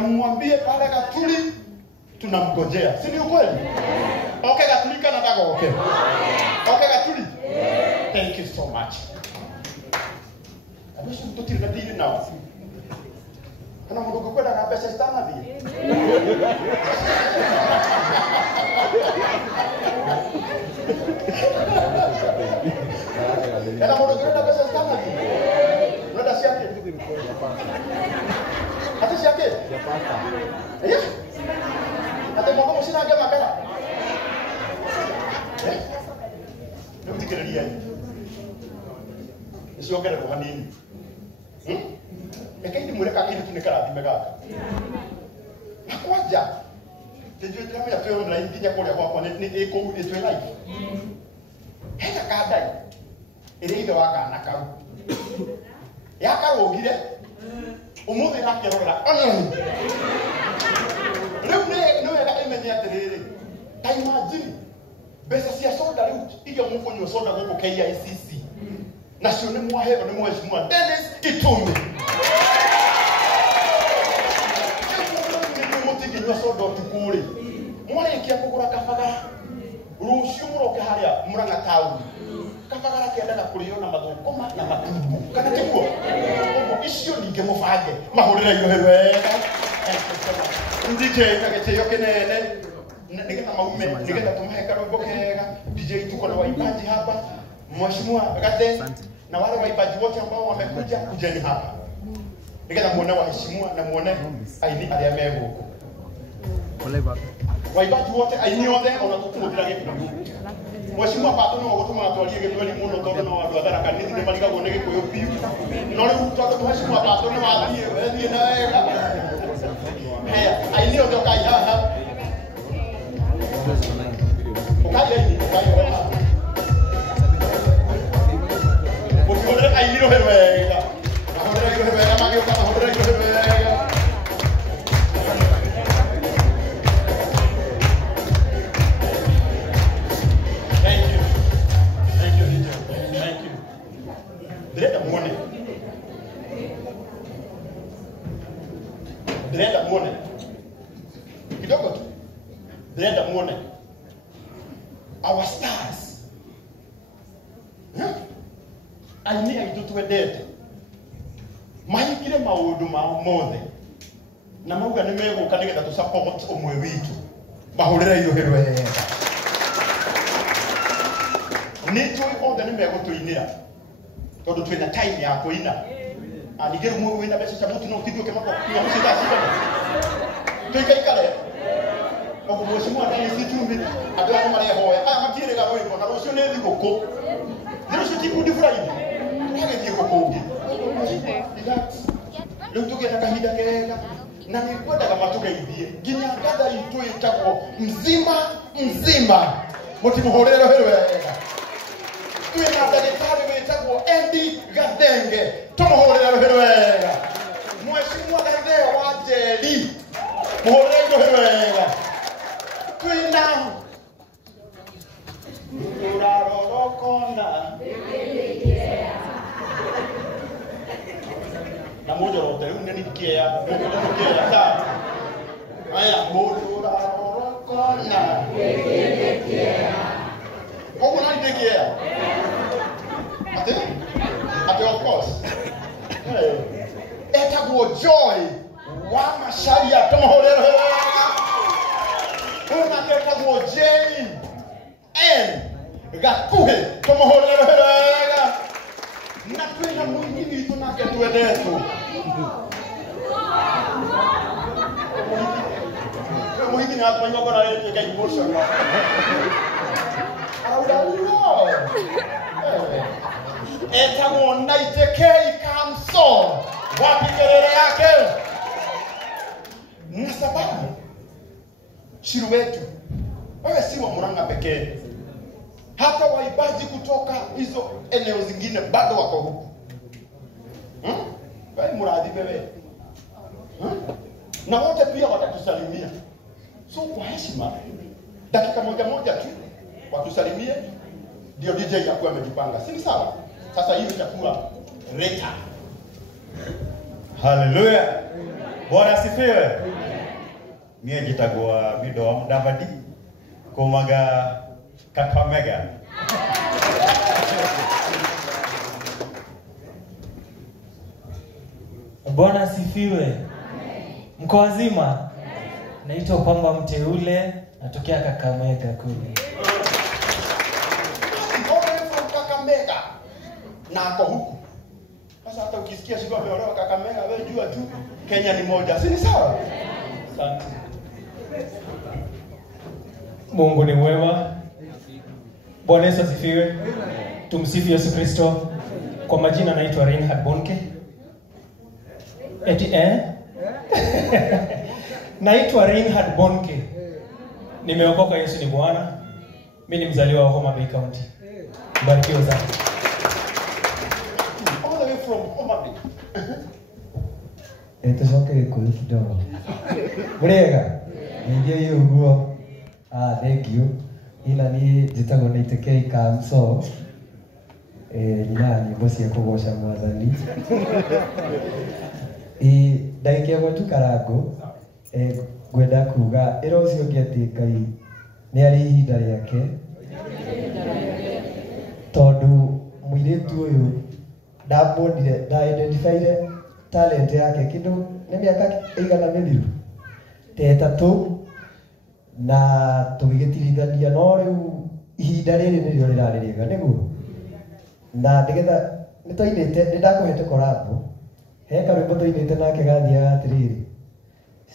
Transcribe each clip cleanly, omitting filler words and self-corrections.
na mwambie pale Gatuli tunamgojea. Si ni ukweli? Okay, Gatuli kana dago okay. Okay, Gatuli. Thank you so much. Abisho tutiri na dili na. Kana mundu kwenda na pesa stana di. Kana mundu kwenda pesa stana di. Unada siake. Hata siake. Ya. Hata mwangu msina age makara. Ndio tikiriria. Isiongere kwa nini? Ekaidi mweka kile tunikara dimegaka. Nakwaja. Tejwe drama ya tuyo online dinya kwa kwa ni eko etwe live. Heka kadai. Ire ide waka nakau. Yaka wogire. Umuthi nakerora. Leo no ya imenya terere. Ta imagine. Besa cia soda leo iga mukonyo soda goko KICC. Na sio ni mwahewa ni mheshimiwa Dennis Itumbi. Mutinginywa soda tukuri. Mwarekia kugura kabagara. Rucio muroke haria Murang'a town. Kabagara kiendaga kuriona mathukuma na matubu. Kana tiguo. Omo icio ninge mubange. Mahurira irohe wega. Ndije kagete yokenene. Nigetha maume, nigetha tumaheka rwimbo kega. DJ tuko na waibaji hapa. Mheshimiwa Gade na wale waibaji wote ambao wamekuja kujeni hapa. Nigetha muone waheshimiwa na muone aini aria mego. Waibaji wote aini othe ona tukumutira gikuo. Mheshimiwa Pato no gutuma atwarie gitweli muno tondu no andu athara kanitha ni marigagwo ni gikuyu biu. No riu tondu Mheshimiwa Pato ni wathie na wega. Haya, aini othe ukai haha. Ukai aini, ukai haha. Mutirore aini rohe wega. Ahorera irohe wega magioka ahorera irohe wega. Direnda muone. Kidogo tu. Direnda muone. Our stars. Aini aitu twendete. Mahikire maundu ma mothe. Na mauga ni meguka nigetha tu support umwe witu. Mahurira irohe wega. Ni tui othe ni megutuinira. Tondu twina time ya kuina. Aligero mwe wenda besa chamutu no kidio kema kwa msida sida. Tuikaikale. Ogo mheshimiwa ndani situmbi adwa mari hoya. Matire ga rwimbo na rucio ni thigoko. Rucio tipu di Friday. Nage thigoko ngi. Leo tugenda kahinda kega. Na ni kwenda kama tugeithie. Ginya gatha itu itagwo mzima. Mutimuhorero wega. Tuwe na daktari wetagwo Endi Gadenge. Tumuhorera wega. Mheshimiwa Gade wa Jeli. Muhorera wega. Twina urarorokona. Na moja rote unenikia. Ta. Aya urarorokona. How can I take care? Ate of course. Etagwo joy wa masharia tumuhorera wega. Una etagwo Jane N gakuhe tumuhorera wega. Na twina mwingi witu nake twendetu. Mwingi ni hapa nyoko na leo kai emotion. Etagwo Naitekei Kamso. Wapi kelele yake? Ni sababu Shiru wetu wewe si wa Murang'a pekee. Hata waibaji kutoka hizo eneo zingine bado wako huku. Wewe muradhi wewe. Na wote pia watatusalimia. So kwa heshima dakika moja tu watusalimie ndio DJ yakuwa amejipanga. Si sawa? Sasa hiyo chakula reta. Hallelujah. Bwana asifiwe. Mie njitagwa Mido wa Mudavadi kumaga Kakamega. Bwana asifiwe. Mko wazima? Naitwa Pamba Mteule, natokea Kakamega kule. Kakamega. Na ako huku. Sasa hata ukisikia siku ameolewa Kakamega, wewe jua tu Kenya ni moja. Si ni sawa? Asante. Mungu ni mwema. Bwana Yesu asifiwe. Tumsifu Yesu Kristo. Kwa majina naitwa Reinhard Bonke. Naitwa Reinhard Bonke. Nimeokoka, Yesu ni Bwana. Mimi ni mzaliwa wa Homa Bay County. Mbarikiwe sana. All the way from Homa Bay. Tucoke gĩkũyũ kidogo. Mũrĩega? Ningĩ ũguo. Thank you. Ila niĩ njĩtagwo Nĩitĩkei Kamso. Nyina nyĩmbo cia kũgoca Mwathani. Ndagĩkia gwetu Karangũ. Ngwenda kuga ĩra ũcio ũngĩ atĩ Ngai nĩ arĩ ihinda rĩake. Tondũ mũirĩtu ũyũ ndamwonire, nda-identifyire talent yake kĩndũ nĩ mĩaka ĩigana mĩthiru ta ĩtatũ, na tũgĩgĩtirithania, no rĩu ihinda rĩrĩ nĩrĩo rĩrarĩ rĩega nĩguo. Na nĩgetha nĩtwainĩte, nĩndakũhete korambo, he karwĩmbo twainĩte nake gathiaga atĩrĩrĩ: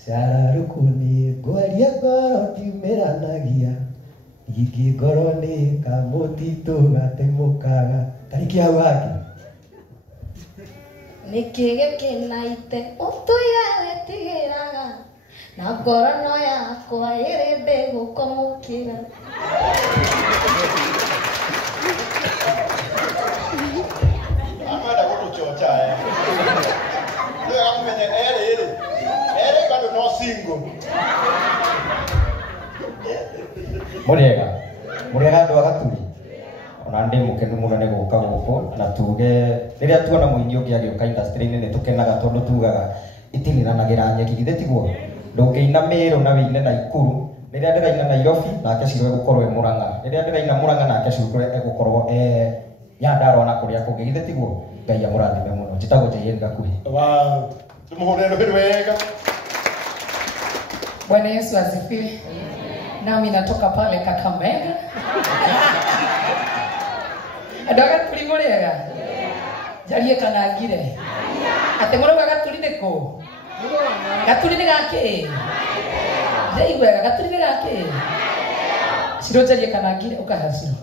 cararũkũ nĩ ngwaria ngoro ndiumĩranagia, ingĩ ngoro nĩ kamũtitũ gatemũkaga. Tarĩki hau hangĩ Nikige kinaite utuya wetigiraga na ngoro no yakwa iri mbigukomukira. Amada gutuchocha ndio akumenya ere bado no single. Mũrĩega andũ a Gaturi. Ona ndĩ mũkenu mũno nĩ gũka gũkũ, na tuge rĩrĩa tuona mũini ũngĩ agĩũka industry-inĩ nĩ tũkenaga, tondũ tugaga itininanagĩra nyeki, githĩ tiguo? Ndũngĩina Mĩrũ na wĩine Naikuru, rĩrĩa ndĩraina Nairobi nake Ciro egũkorwo e Mũrang'a, rĩrĩa ndĩraina Mũrang'a nake Ciro egũkorwo Nyandarua na kũrĩa kũngĩ, githĩ tiguo? Ngai amũrathime mũno. Njĩtagwo Jael Gakuhi. Wow, tumuhũrĩre rwĩmbo wega. Bwana Yesu asifiwe. Nami natoka pale Kakamega. Adoga tuli mũrĩega. Jarie kana ngire. Ate mũrũga Gaturi nĩ kũ? Gaturi nĩ gakĩ? Ndaigwega Gaturi nĩ gakĩ? Ciro jarie kana ngire ũkaha Ciro.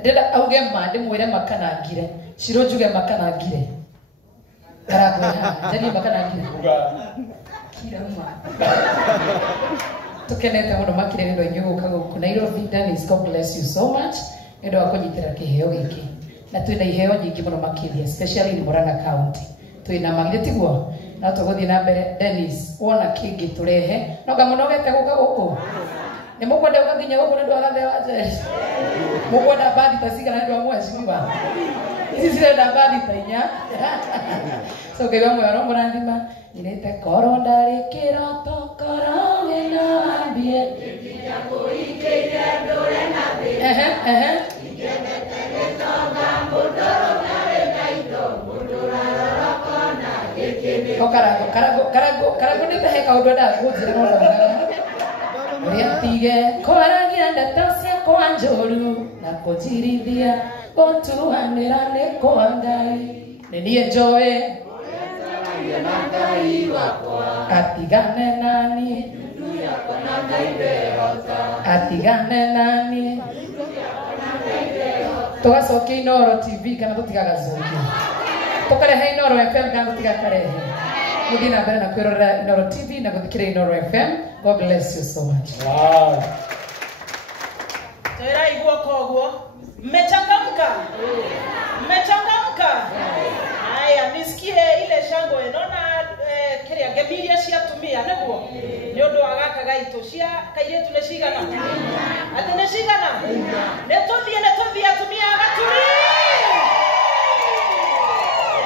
Ndenda auge ma ndĩmwĩre makana ngire. Ciro njuge makana ngire. Karagwena, jarie makana ngire. Kira ma. Tukenete mũno makĩria nĩ ũndũ gũka gũkũ Nairobi. Dennis, God bless you so much. Nĩ ũndũ wa kũnyitĩra kĩheo gĩkĩ. Na twĩna iheo nyingĩ mũno makĩria, especially in Murang'a County. Twĩna magĩrĩ tiguo, na tũgũthiĩ na mbere. Dennis, wona kĩngĩ tũrehe. No ngamũnogete gũka gũkũ. Nĩ mũkwenda ũgathinya gũkũ nĩ ũndũ wa gathe wa Jesu. Mũkwenda bandi ta cigana nĩ ũndũ wa mweciwa. Ici cirenda bandi ta inya. So Ngai wa muoyo mũrathima. Irete korwo ndarĩ kĩroto korwo wĩna wambie ingĩnya kũingĩire ndũre na thĩ. Ingĩendete gĩtonga mũndũrũ na wĩna indo mũndũraroroko na gĩkĩnĩ. Karago nĩtahe kaũndũ ndakũnjĩra no ndaga. Ũrĩa tige kwaragia ndeto ciakwa njũru na kũnjirithia gũtuanĩra nĩ kwa Ngai. Nĩ niĩ njũĩ atigane nani, atigane nani. Tugacokia Inoro TV kana tũtigagacokia, tũkarehe Inoro FM kana tũtigakarehe. Mũthiĩ na mbere na kwĩrorera Inoro TV na gũthikĩrĩria Inoro FM. God bless you so much. Wow. Tera igua koguo. Mmechangamka? Mmechangamka? Haya, nisikie ile shangwe. Naona kiria ngemiria cia tumia niguo. Ni undu wa gaka gaitũ cia kairĩtu nĩ cigana? Ati nĩ cigana? Nĩ tũthiĩ atumia a Gaturi.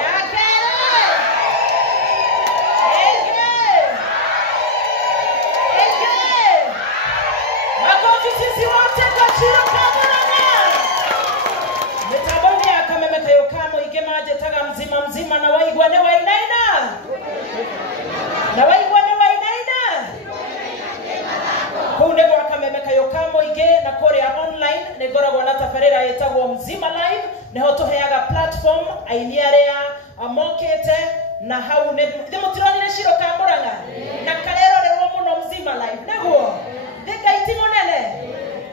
Ya kere. neho tuheaga platform aini aria amokete na hau ne mutironi shiro kamburanga na karero rero muno mzima live neguo thikaiti munene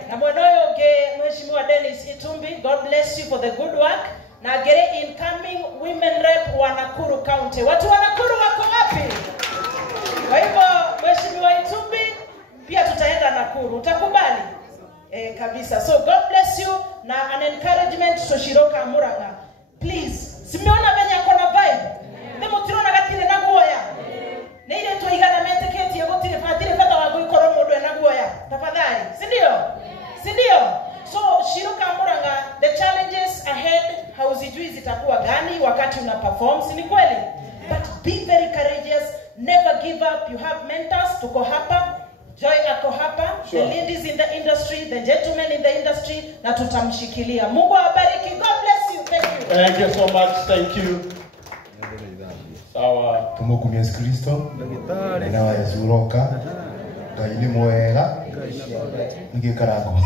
na mweno yoge mheshimiwa Dennis Itumbi, God bless you for the good work. Na gere incoming women rep wa Nakuru County. Watu wa Nakuru wako wapi? Kwa hivyo mheshimiwa Itumbi pia tutaenda Nakuru. Utakubali? Kabisa. So God bless you na an encouragement to Shiroka Muranga. Please, simeona venye kona vibe. Nemo tirona gatire na guoya. Na ile tuigana meteketi yego tire fatire fata wa guikoro modo na guoya. Tafadhali. Si ndio? So Shiroka Muranga, the challenges ahead hauzijui zitakuwa gani wakati una perform, si ni kweli? But be very courageous, never give up. You have mentors, tuko hapa, Joy ako hapa, sure. The ladies in the industry, the gentlemen in the industry, na tutamshikilia. Mungu awabariki. God bless you. Thank you. Thank you so much. Thank you. Sawa. Tumuku Yesu Kristo. Nena wa Yesu roka. Ngai ni mwega. Ngikarago.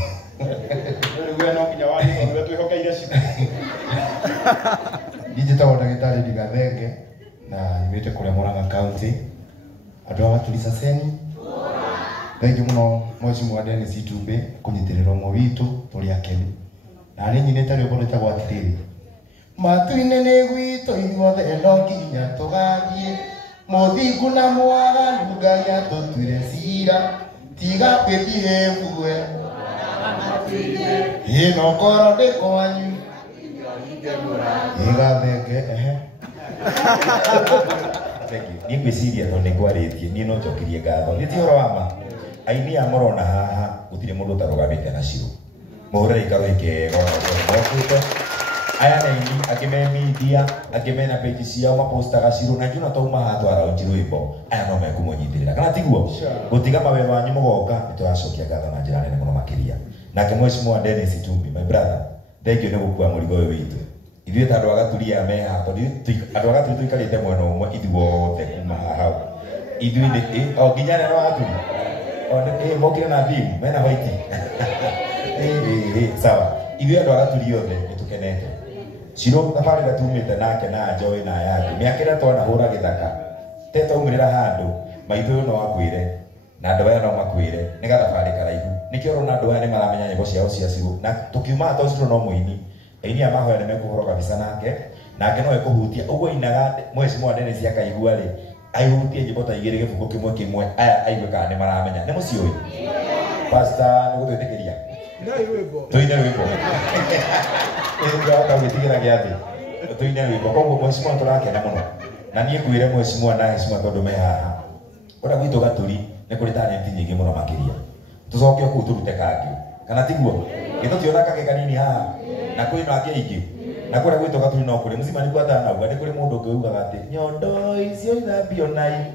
Wewe no kinya wani no wewe tuihokeire ciku. Dijitao ndagitari Ndigathenge na nimete kule Murang'a County. Andu aba tulisa seni. Thank you muno mheshimiwa Dennis Itumbi kunyitirira mo witu tuli akeni. Na ari nyinete ri ukoreta gwa tiri. Matu-ine nĩ gwitũ inyuothe no nginya tũgathiĩ mũthingu na mwaganu Ngai atũtuire cira tiga kwĩbihĩmbue ĩno ngoro ndĩ kwanyu Igathenge Niĩ ngwĩciria tondũ nĩ ngwarĩtie niĩ no njokirie ngatho nĩ ti ũhoro wa ma aini a mũrona haha gũtirĩ mũndũ ũtarũgamĩte na ciro mũhũrĩre ikaro ikega mokĩte aya na ini akime media akime na page ciao mapostaga ciro na njuna tauma hato araunji rwimbo aya no mekũmũnyitĩrĩra kana tiguo gũtiga mawĩra wanyu mũgoka nĩtũracokia ngatho na njĩra nene mũno makĩria nake mheshimiwa Dennis Itumbi my brother thank you nĩ gũkua mũrigo ũyũ witũ ithuĩ ta andũ agaturia me haha tondũ andũ agaturi tũikarĩte mwena ũmwe ithuothe kuma hau ithuĩ nĩ o nginya nene waturi mokire na thimu mena white sawa ithuĩ andũ agaturi othe nĩtũkenete Ciro thabarĩ gatumĩte nake na Joy na yake mĩakĩra twanahũra gĩthaka tetaumĩrĩra handũ maitũ ũyũ no akwĩre na andũ aya no makwĩre nĩ gathabarĩ karaihu nĩkĩo ũrona andũ aya nĩ maramenya nyĩmbo ciao cia Ciro na tũkiuma to Ciro no mũini aini a mahoya nĩ mekũhoro kabisa nake no ekũhutia ũguo inaga mheshimiwa Dennis akaigua rĩ aihutie nyĩmbo ta igĩrĩ gĩbũkũ kĩmwe aya aigue kana nĩ maramenya nĩ mũciĩ ũyũ pastor nĩ gũtwĩtĩkĩria tuine rwĩmbo ndio gwĩtigĩra gĩathĩ tuine rwĩmbo koguo mheshimiwa tũrakena mũno na niĩ ngwĩre mheshimiwa na heshima tondũ me haha ũrĩa gwitũ gaturi nĩ kũrĩ talent nyingĩ mũno makĩria tũcoke kũu tũrute kangĩ kana tiguo gĩtũtiona kage kanini haha na kwĩ no angĩ aingĩ na kũrĩa gwitũ gaturi no kũrĩ mzima nĩ kwatanauga nĩ kũrĩ mũndũ ũngĩ ugaga atĩ nyondo icio ithambio nai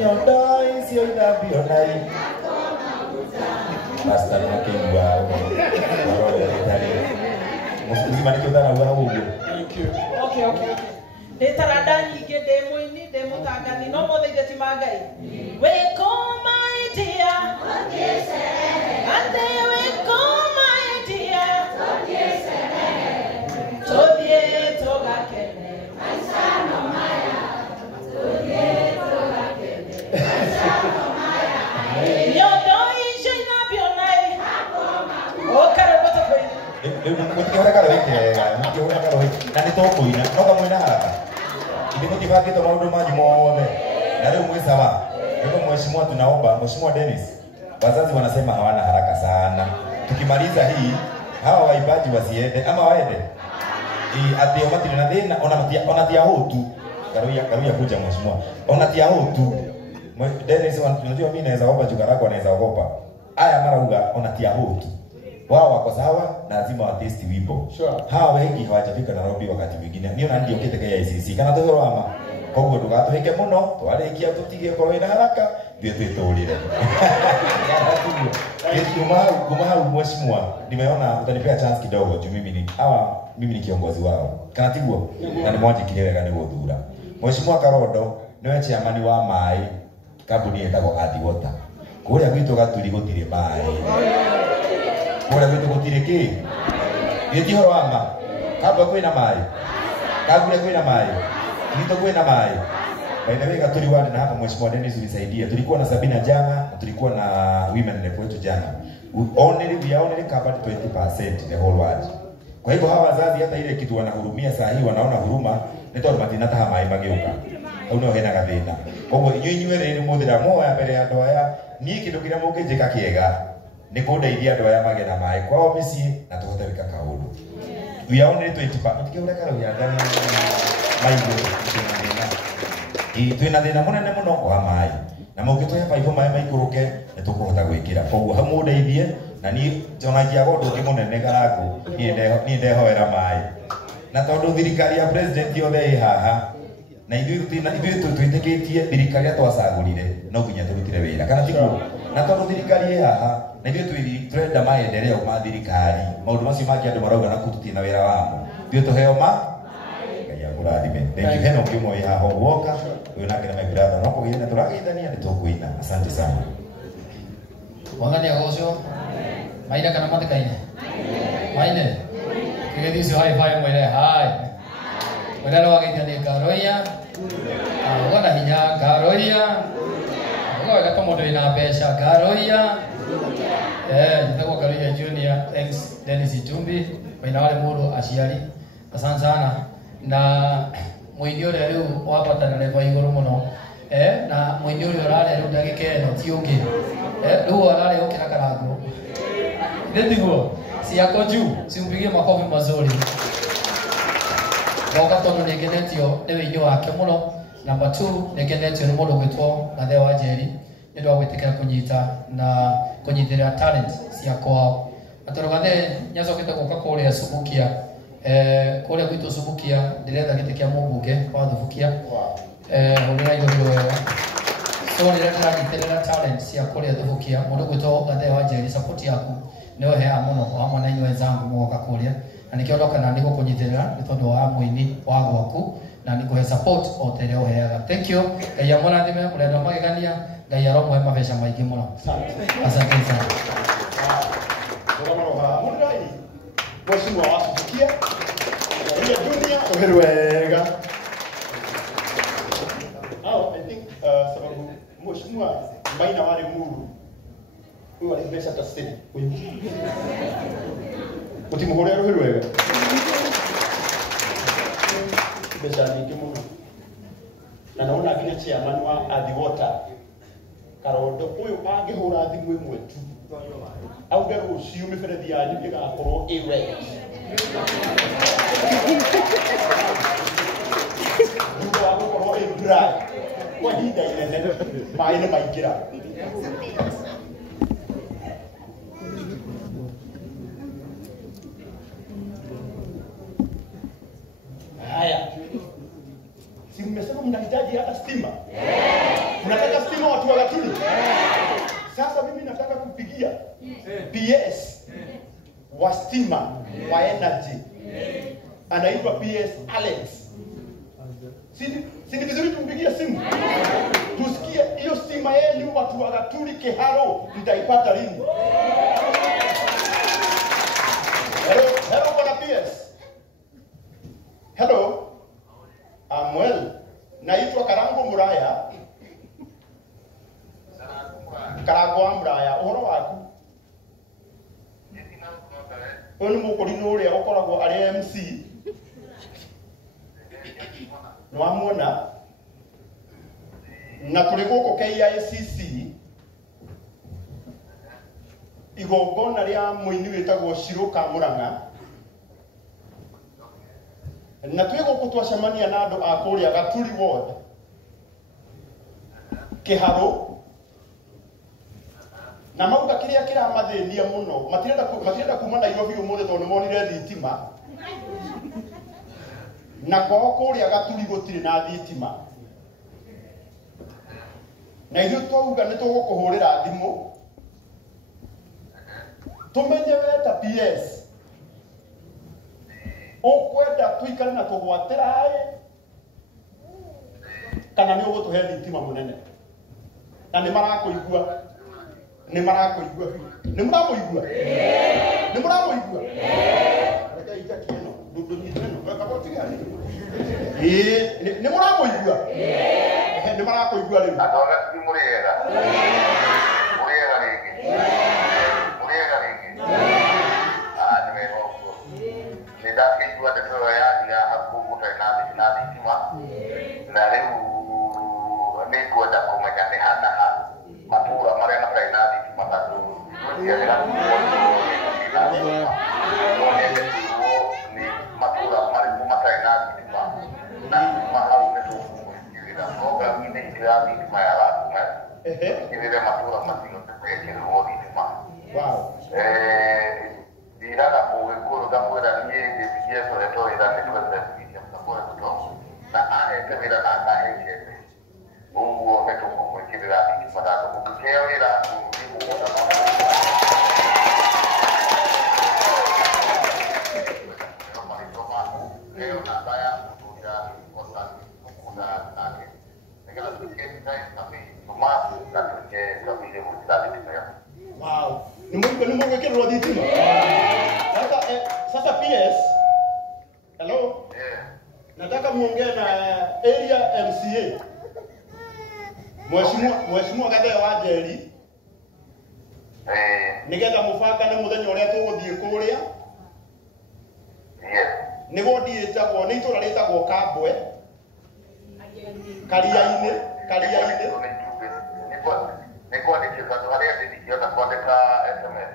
nyondo icio ithambio nai Pastor makĩigua ũhoro ũrĩa tari mzima nĩ kwatanauga hau ũguo Okay. Nĩtaranda nyingĩ ndĩ mũini ndĩ mũtangathi no mũthĩ ti Mangai wĩkũ my dear ande wĩkũ my dear tũthiĩ tũgakene maica no maya tũthiĩ tũgakene maica no maya nyondo icio ithambio nai ũkarogota kwĩna mũtikĩhũra karo wĩkega mũtikĩhũra karo na nĩ tũkũina no kamwĩna haraka ithe mũtibangĩte maũndũ manyu mothe na rĩu mwĩ sawa hivyo mheshimiwa tunaomba mheshimiwa Dennis wazazi wanasema hawana haraka sana tukimaliza hii hawa waibaji wasiende ama waende ati omatire na thina onatia hotu karuya kuja mheshimiwa onatia hotu Dennis unajua mimi naweza ogopa jugarako anaweza ogopa aya marauga onatia hotu wao wako sawa na lazima wa test wimbo sure. Hawa wengi hawajafika Nairobi wakati mwingine niona ndio kete KICC kana tuhoro ama koguo ndugatuhike muno twarikia tutigie korwo ina haraka thie twitũrire kuma hau mheshimiwa nimeona utanipea chance kidogo juu mimi ni kiongozi wao kana tiguo na nimwanjikirie wega ni guthura mheshimiwa Karondo niwe chairman wa mai kambuni yetagwo Adi Water kuria gwitu gaturi gutire mai kuria gwitu gutire ki Gĩti horo wa ma. Kamba kwĩna maĩ. Kagure kwĩna maĩ. Nito kwĩna maĩ. By the way, Gaturi wadi na hapa Mheshimiwa Dennis ulisaidia. Tulikuwa na Sabina jana, na tulikuwa na women rep wetu jana. We only covered 20% the whole world. Kwa hivyo hawa wazazi hata ile kitu wanahurumia saa hii wanaona huruma nito matina ta mai mageuka. Au no hena gathina. Kwa hivyo inyuĩ rĩrĩ mũthira moya mbere ya andũ aya ni kindu kĩrĩa mũngĩnjĩka kĩega nĩ kũndeithia andũ aya magena mai kwao mĩciĩ na tũhote gwĩka kaũndũ. We are only 20%. Tukiura karo ya ndani mai twina thina munene muno wa mai na mũngĩtũhe paipo mai maikũrũke nĩ tũkũhota gwĩkĩra. Koguo hamũndeithie na niĩ njonagia ũndũ ũngĩ mũnene garaku niĩ ndehoera mai na tondũ thirikari ya president yothe ĩ haha na ithuĩ twĩtĩkĩtie thirikari ya twacagũrire no nginya tũrutire wĩra kana tiguo. Na tondũ thirikari ĩ haha na ithuĩ twenda maendeleo ma thirikari maũndũ macio mangĩ andũ marauga na kũtutie na wĩra wamo ithuĩ tũheo ma kurathime. Thank you. Heno kimo ya howoka uyu nake na my brother no kugina turageithania ni tukuina. Asante sana. Wangani agocio maina kana matikaine maine kigethi cio hai bai mwire hai mwire no ageithania Karoia wana hinya Karoia ngo gaka mundu ina mbeca Karoia njitagwo Karoia Junior. Thanks Dennis Itumbi maina wale mundu aciari. Asante sana na muini ule riu wapata na level iguru muno na muini ule urare riu ndagikeno ti ungi riu urare ukira karango ndetiguo si yako juu si umpigie makofi mazuri ngoka tondu nigenetio ni wini wake muno. Number 2 nigenetio ni mundu gwitwo Gathe wa Njeri ni ndo gwitikira kunyita na kunyitira talent cia kwao. Atoro Gathe nyacokete guka kuria Subukia kule gwitũ Subukia ndiretha gĩtĩ kĩa mũmbunge wa Thubukia ũrĩa igũrũ wega so ndĩranyitĩrĩra talent cia kũrĩa Thubukia mũndũ gwitũ Gathe wa Njeri. Support yaku nĩ ũhea mũno hamwe na inyuĩ wenzangu mũgoka kũrĩa na nĩkĩo ndoka na nĩguo kũnyitĩrĩra nĩ tondũ wa mũini wa gwaku na nĩkũhe support o terĩa ũheaga. Thank you. Ngai amũrathime mũrenda magegania. Ngai aromũhe mabeca maingĩ mũno. Asante sana. Mheshimiwa wa Subukia Karoia Junior uherwega. I think sababu Mheshimiwa Maina wale muru huyu alibesha tasini huyu utimuhore uherwega besha nyingi muno na naona akinya chairman wa Adhiwota Karondo huyu angehura thimu imwe tu au garo ucio miberethi yanyu igakorwo ĩwe ndugu wako korwo ĩ dry kwa hinda inene maĩ nĩ maingĩra. Haya, si mmesema mnahitaji hata stima? Mnataka stima watu wa Gatuli? Sasa mimi nataka kupigia PS wa stima wa energy anaitwa PS Alex. Si vizuri tumpigie simu tusikie hiyo stima yenu watu wa Gatuli Keharo mtaipata lini? Hello bwana PS. Hello. I'm well. Naitwa Karango Muraya. Karango Muraya, uhoro waku? Onu mukorino uria ukoragwo ari MC. Nwamona na tuli guko KICC igongona ria muini witagwo Shiro Kamuranga na twego kutwacemania na andu a kuria Gatuli ward Keharo na mauga kiria kiramathĩnia muno matirenda kuma Nairobi umuthi tondu monire thitima na kwao kuria Gatuli gutiri na thitima na ithuĩ twauga nĩ tũgũkũhũrĩra thimũ tumenye we ta PS ukwenda tuikare na tugwatĩra kana nĩ ũgũtũhe thitima mũnene na nĩ marakũigua nĩ mũramũigua ita kieno ndudu ni teno kwa kaboti gani ni mara kuigua ni mara kuigua leo adora si muriera ligi nimero ni dake jua de kwa ya dia hakuku tena tima na leo ni kwa da kwa majani hana matura mara na tena tima tatu ya ni matura mara kuma tena tima na mahau ne tu ila program ini kirani tima ya watu ile matura masino kwa kirodi tima wow dirá kuwekuru damu ya ndiye ndiye kwa toa ila ni kwa sababu ya mtambua kutoka na ane kamera na ane Mungu ametupa mwekilira ikipata kukeo ila Mungu kwa leo na baya kuja kosa kuna nake nikala tukeni ndani kama tumafu katuke kabile mutali tena wow ni Mungu kile roditima sasa PS hello nataka muongee na area MCA Mheshimiwa Gathe wa Njeri nigetha mubanga ni muthenya uria tuguthie kuria ni godi etagwo ni itura retagwo Kambwe Kariaine nikuwa nikiza tuharia ndikiona kuandika SMS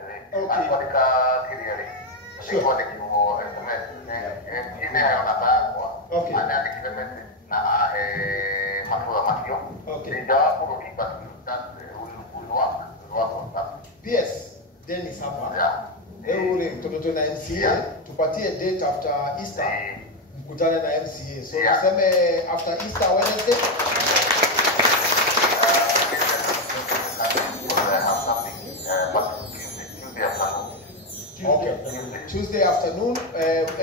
kuandika kiriari nikuwa nikiwa SMS ine ya unabakwa anaandikile message na matua makio ndio kurukipa PS Dennis hapa ule mtoto na MCA tupatie date after Easter mkutane na MCA so tuseme after Easter Wednesday okay Tuesday afternoon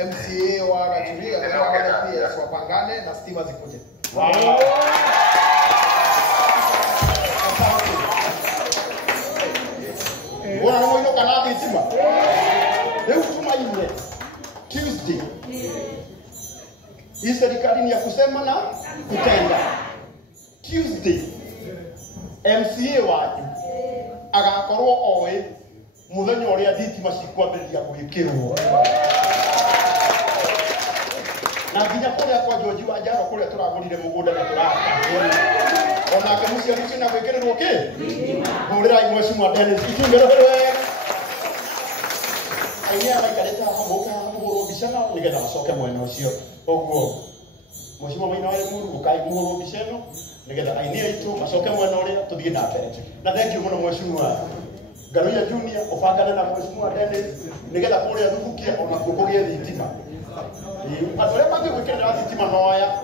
MCA wanatulia na wale PS wapangane na stima zikuje wow Bora na moyo kana bitima. Leo tumaine Tuesday. Hii serikali ni ya kusema na kutenda. Tuesday MCA waju agakorwo oe muthenya uria thitima cikwambĩrĩria gwĩkĩrwo. Na nginya kũrĩa kwa George wa Njaro kũrĩa tũragũrire mũgũnda na tũraka. Ona kamusia richo na gwĩkĩrĩrwo kĩ? Hũrĩrai Mheshimiwa Dennis ikiumĩrwo wega. Ainia maikarĩte haha mũhũrwo mbica nao nĩgetha macoke mwena ũcio. Ũguo Mheshimiwa Maina wale mũrugai mũhũrwo mbica ĩno nĩgetha ainia aitũ macoke mwena ũrĩa tũthiĩ na mbere. Na thank you mũno Mheshimiwa Garuya Junior ũbangane na Mheshimiwa Dennis nĩgetha kũrĩa thubukia ona kũgĩe thitima. Andũ arĩa mangĩgwĩkĩrĩra thitima noya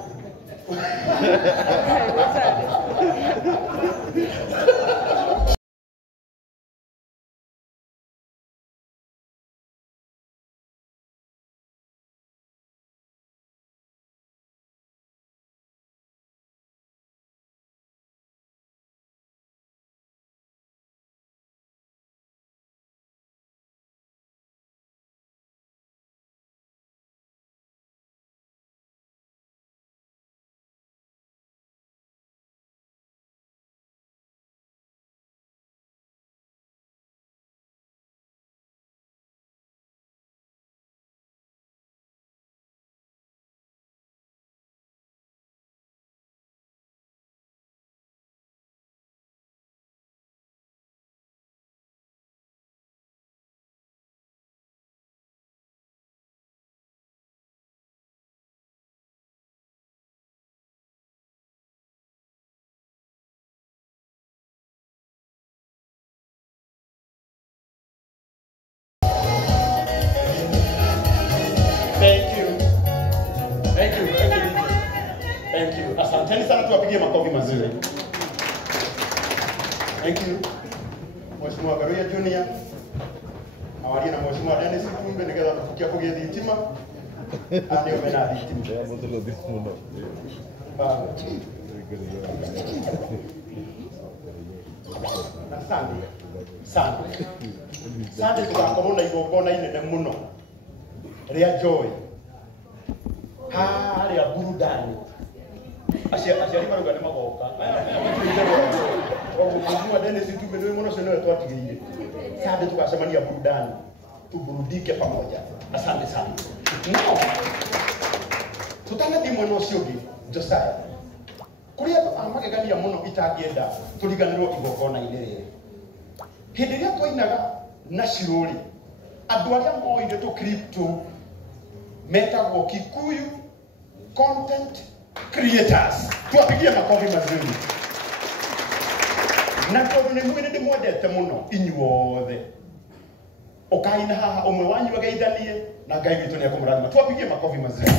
Thank you. Asanteni sana tuwapigie makofi mazuri. Thank you. Mheshimiwa Garuya Junior. Awali na Mheshimiwa Dennis Kumbe nigeza tufikia kugea thitima. Ndio mena thitima. Asante tugakorwo na igongona inene muno ria joy ria burudani aciari maruga nĩ magoka mwa Dennis Itumbe ndio mwana sio twatigeire sasa tukacemania burudani tuburudike pamoja. Asante sana. No. Tutanathi mwana ucio ngi Josiah. Kuria amagegania muno itakienda tuliganirwo igogona-inĩ rĩrĩ. Hĩndĩ ĩrĩa twainaga na Shiruri andũ arĩa moire tu crypto metagwo Kikuyu content creators. Tuwapigie makofi mazuri. Na tondũ nĩ mwĩrĩ ndĩmwendete mũno inyuothe ukaina haha umwe wanyu ageithanie na Ngai witũ nĩ akũmũrathima. Tuwapigie makofi mazuri.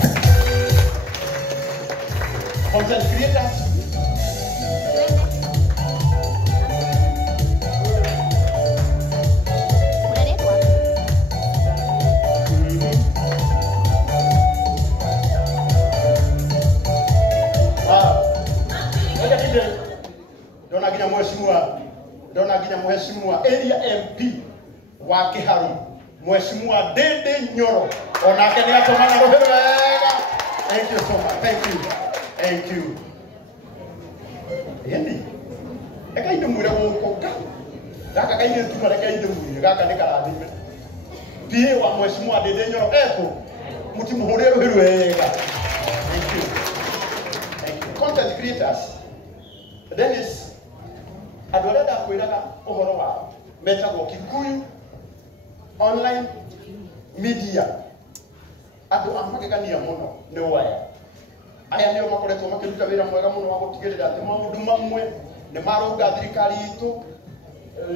Content creators. Ndona nginya mheshimiwa area MP wa Kiharu mheshimiwa Dede Nyoro onake ni atomana rohero wega. Thank you so much. Thank you. Yendi eka inde mwire wokoka gaka kainde tuma reka inde mwire gaka ni karathime pie wa mheshimiwa Dede Nyoro eko mutimuhore rohero wega. Thank you. Content creators. Dennis adorada kwiraga uhoro wao metagwo Kikuyu online media andu amagegania muno ni waya aya nio makoretwo makiruta wira mwega muno wa gutigirira ati maundu mamwe ni marauga thirikari itu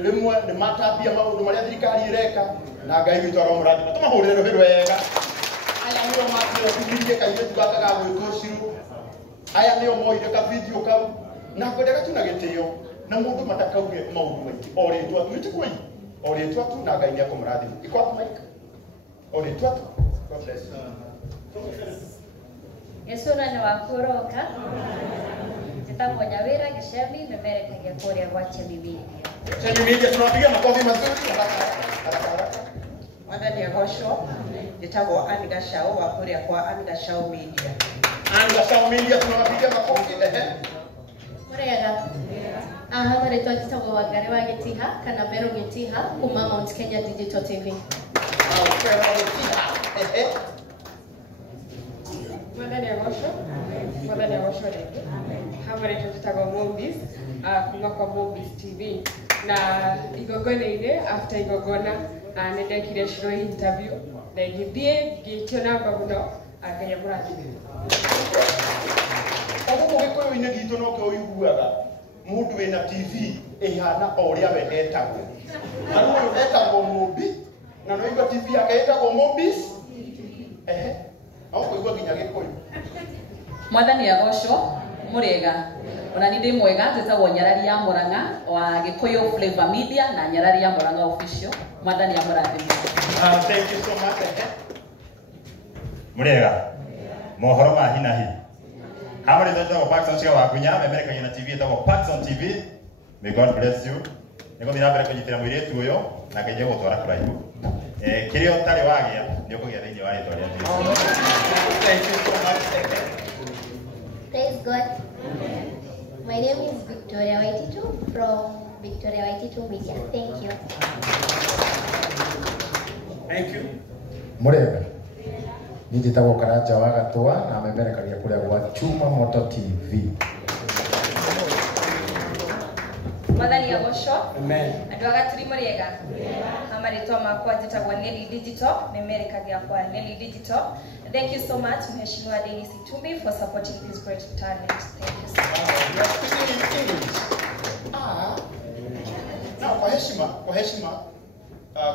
rimwe ni matambia maundu maria thirikari ireka na Ngai witu aromurathima tumahurire rohero wega. Aya nio matire kugirie kaire tugaka ga gwitwo Shiru. Aya nio moire ka video kau na kwendega tuna gitio na mundu matakauge maundu maingi oritwa twitikwai oritwa tu na Ngai ni akũmũrathima. Iko hapo mic oritwa tu. God bless Yesu ni wakuroka njitagwo Nyawira Gicemi nimerekagia kuria gwa Chemi Media. Tunapiga makofi mazuri. Mwathani agocwo njitagwo Anne Gacau wa kuria kwa Anne Gacau Media. Anne Gacau Media tunapiga makofi. Murega. Aha marĩtwa njĩtagwo Wangari wa Gĩtiha kana Mbero Gĩtiha kuma Mount Kenya Digital TV. Mwathani agocwo rĩngĩ. Ha marĩtwa njĩtagwo Mobis kuma kwa Mobis TV na igongona-inĩ after igongona nĩ ndekire Shiro interview na ngĩthiĩ ngĩtio namba mũno Ngai amũrathime. Oguo Gĩkũyũ-inĩ gitũ no kĩo ũiguaga mundu wina TV ihana oria we etagwo. Na huyo etagwo Mobi na no igwa TV yake etagwo Mobis. Au kuigwa nginya Gĩkũyũ. Mwathani agocwo murega ona ni ndi mwega njĩtagwo Nyarari ya Mũrang'a wa Gĩkũyũ Flavor Media na Nyarari ya Mũrang'a official. Mwathani amũrathime. Thank you so much. Murega mohoro ma hinahi Hamari tata Paxson Chiga wa Kunya America na TV tata Paxson TV. May God bless you. Niko ndina mbere kunyitira mwiri etu uyo na kaije gutwara kuraihu. Kirio tari wagia ni ukugia thini wa ito ria. Thank you so much. Praise God. My name is Victoria Waititu from Victoria Waititu Media. Thank you. Thank you. Murega. Nijitagwo Karanja wa Gatwa na memerekagia kuria gwa Chuma Moto TV. Mwathani agocwo. Amen. Andu agatiri muriega. Hamarĩtwa makwa njĩtagwo Nelly Digital memerekagia kwa Nelly Digital. Thank you so much Mheshimiwa Dennis Itumbi for supporting this great talent. Thank you so much. Na kwa heshima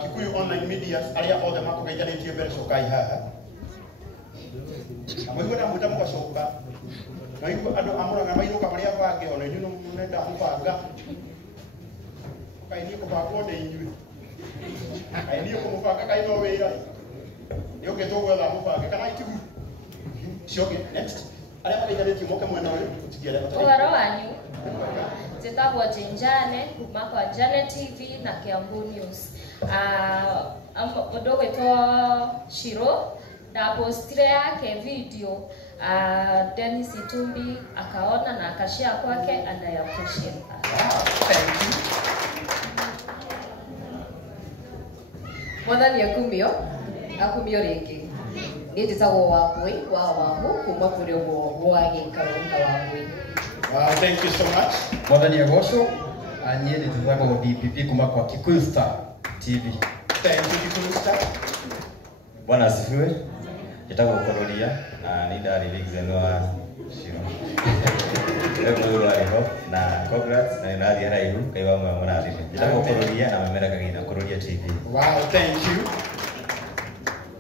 Kikuyu online media aria othe makugeithanitie mbere cokai haha. Na mwĩgua na mwĩta mũgacoka. Na igua andũ amũraga mainũka marĩa bange ona inyuĩ mũnenda mũbanga. Kaini kũbangwo nĩ inyuĩ. Kaini kũmũbanga kaino wĩra. Nĩ ũgĩtũgwetha mũbange kana ikigu. Cionge next. Arĩa mageithanitie moke mwena ũyũ tũtigere. Ũhoro wanyu. Njĩtagwo Jinjane kuma kwa Janet TV na Kiambu News. Mũndũ gwĩtwo Shiro ndapostire yake video Dennis Itumbi akaona na akashare kwake and I appreciate that. Thank you. Mwathani akumio ringi ni nditagwo Wambui wa Wamu kuma kuri gwage karunda Wambui. Wow, thank you so much. Mwathani agocwo anye ni nditagwo DPP kuma kwa Kikuyu Star TV. Thank you Kikuyu Star. Bwana asifiwe. Nditagwo Kororia na ni ndari rigzenwa shiro. Ndego rwariho na congrats na ndari haraihu kaiwa mwa mwana nditagwo Kororia na mamera kagina Kororia TV. Wow, thank you.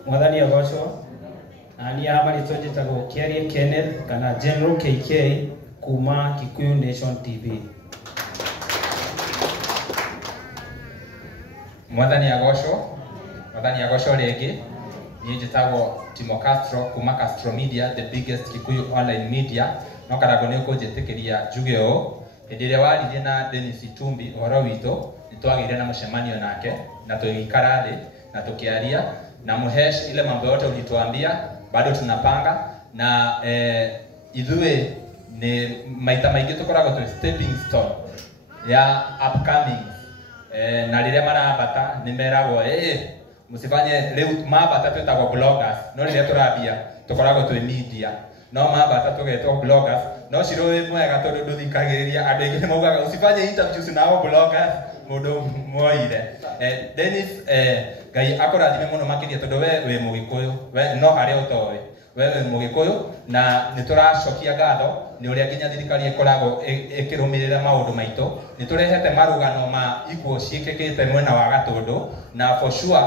Mwathani agocwo ani habari toje tago Kiarie Kenneth kana General KK kuma Kikuyu Nation TV. Mwathani agocwo rege ni njitagwo Timo Castro kuma Castro Media, the biggest Kikuyu online media. No karago ni kunjitikiria njuge o hindi ria waririe na Dennis Itumbi uhoro witu nitwagire na mucemanio nake na tuikara thi na tukiaria na muhesh ile mambo yote ulituambia bado tunapanga na ithuĩ ni maita maingĩ tukoragwo tu stepping stone ya upcoming na rĩrĩa marabata nĩ meragwo musifanye rĩu mabata twĩtagwo bloggers no rĩrĩa tũrambia tukoragwo twĩ media no mabata tugetwo bloggers no ciro wĩ mwega tondũ ndũthikagĩrĩria andũ aingĩ nĩ maugaga usifanye interviews nao bloggers mũndũ moire Dennis Ngai akũrathime mũno makĩria tondũ we wĩ Mũgĩkũyũ we no harĩa ũtoĩ we wĩ Mũgĩkũyũ na nĩ tũracokia ngatho nĩ ũrĩa nginya thirikari ĩkoragwo ĩkĩrũmĩrĩra maũndũ maitũ nĩ tũrehete marũgano ma ikuũ ciĩkĩkĩte mwena wa Gatũndũ na for sure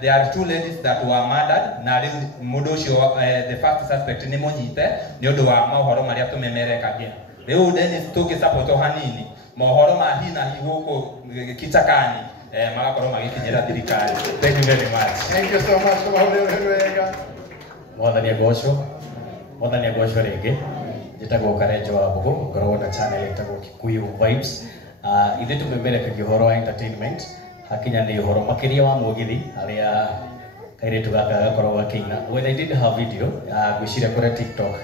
there are two ladies that were murdered na rĩu mũndũ ũcio the first suspect nĩ mũnyite nĩ ũndũ wa mohoro marĩa tũmemerekagia rĩu Dennis tũngĩ support hanini mohoro ma hina gũkũ kichakani magakorwo magĩkinyĩra thirikari. Thank you very much. Thank you so much kwa hũrĩre wega. Mwathani agocwo rĩngĩ njĩtagwo Karenjo wa Mbũgũ ngoragwo na channel ĩtagwo Kikuyu Vibes. Ithuĩ tũmemerekagio ũhoro wa entertainment hakinya nĩ ũhoro makĩria wa mũgithi harĩa kairĩtu gaka gakoragwo gakĩina. When I did her video ngwĩciria kũrĩa TikTok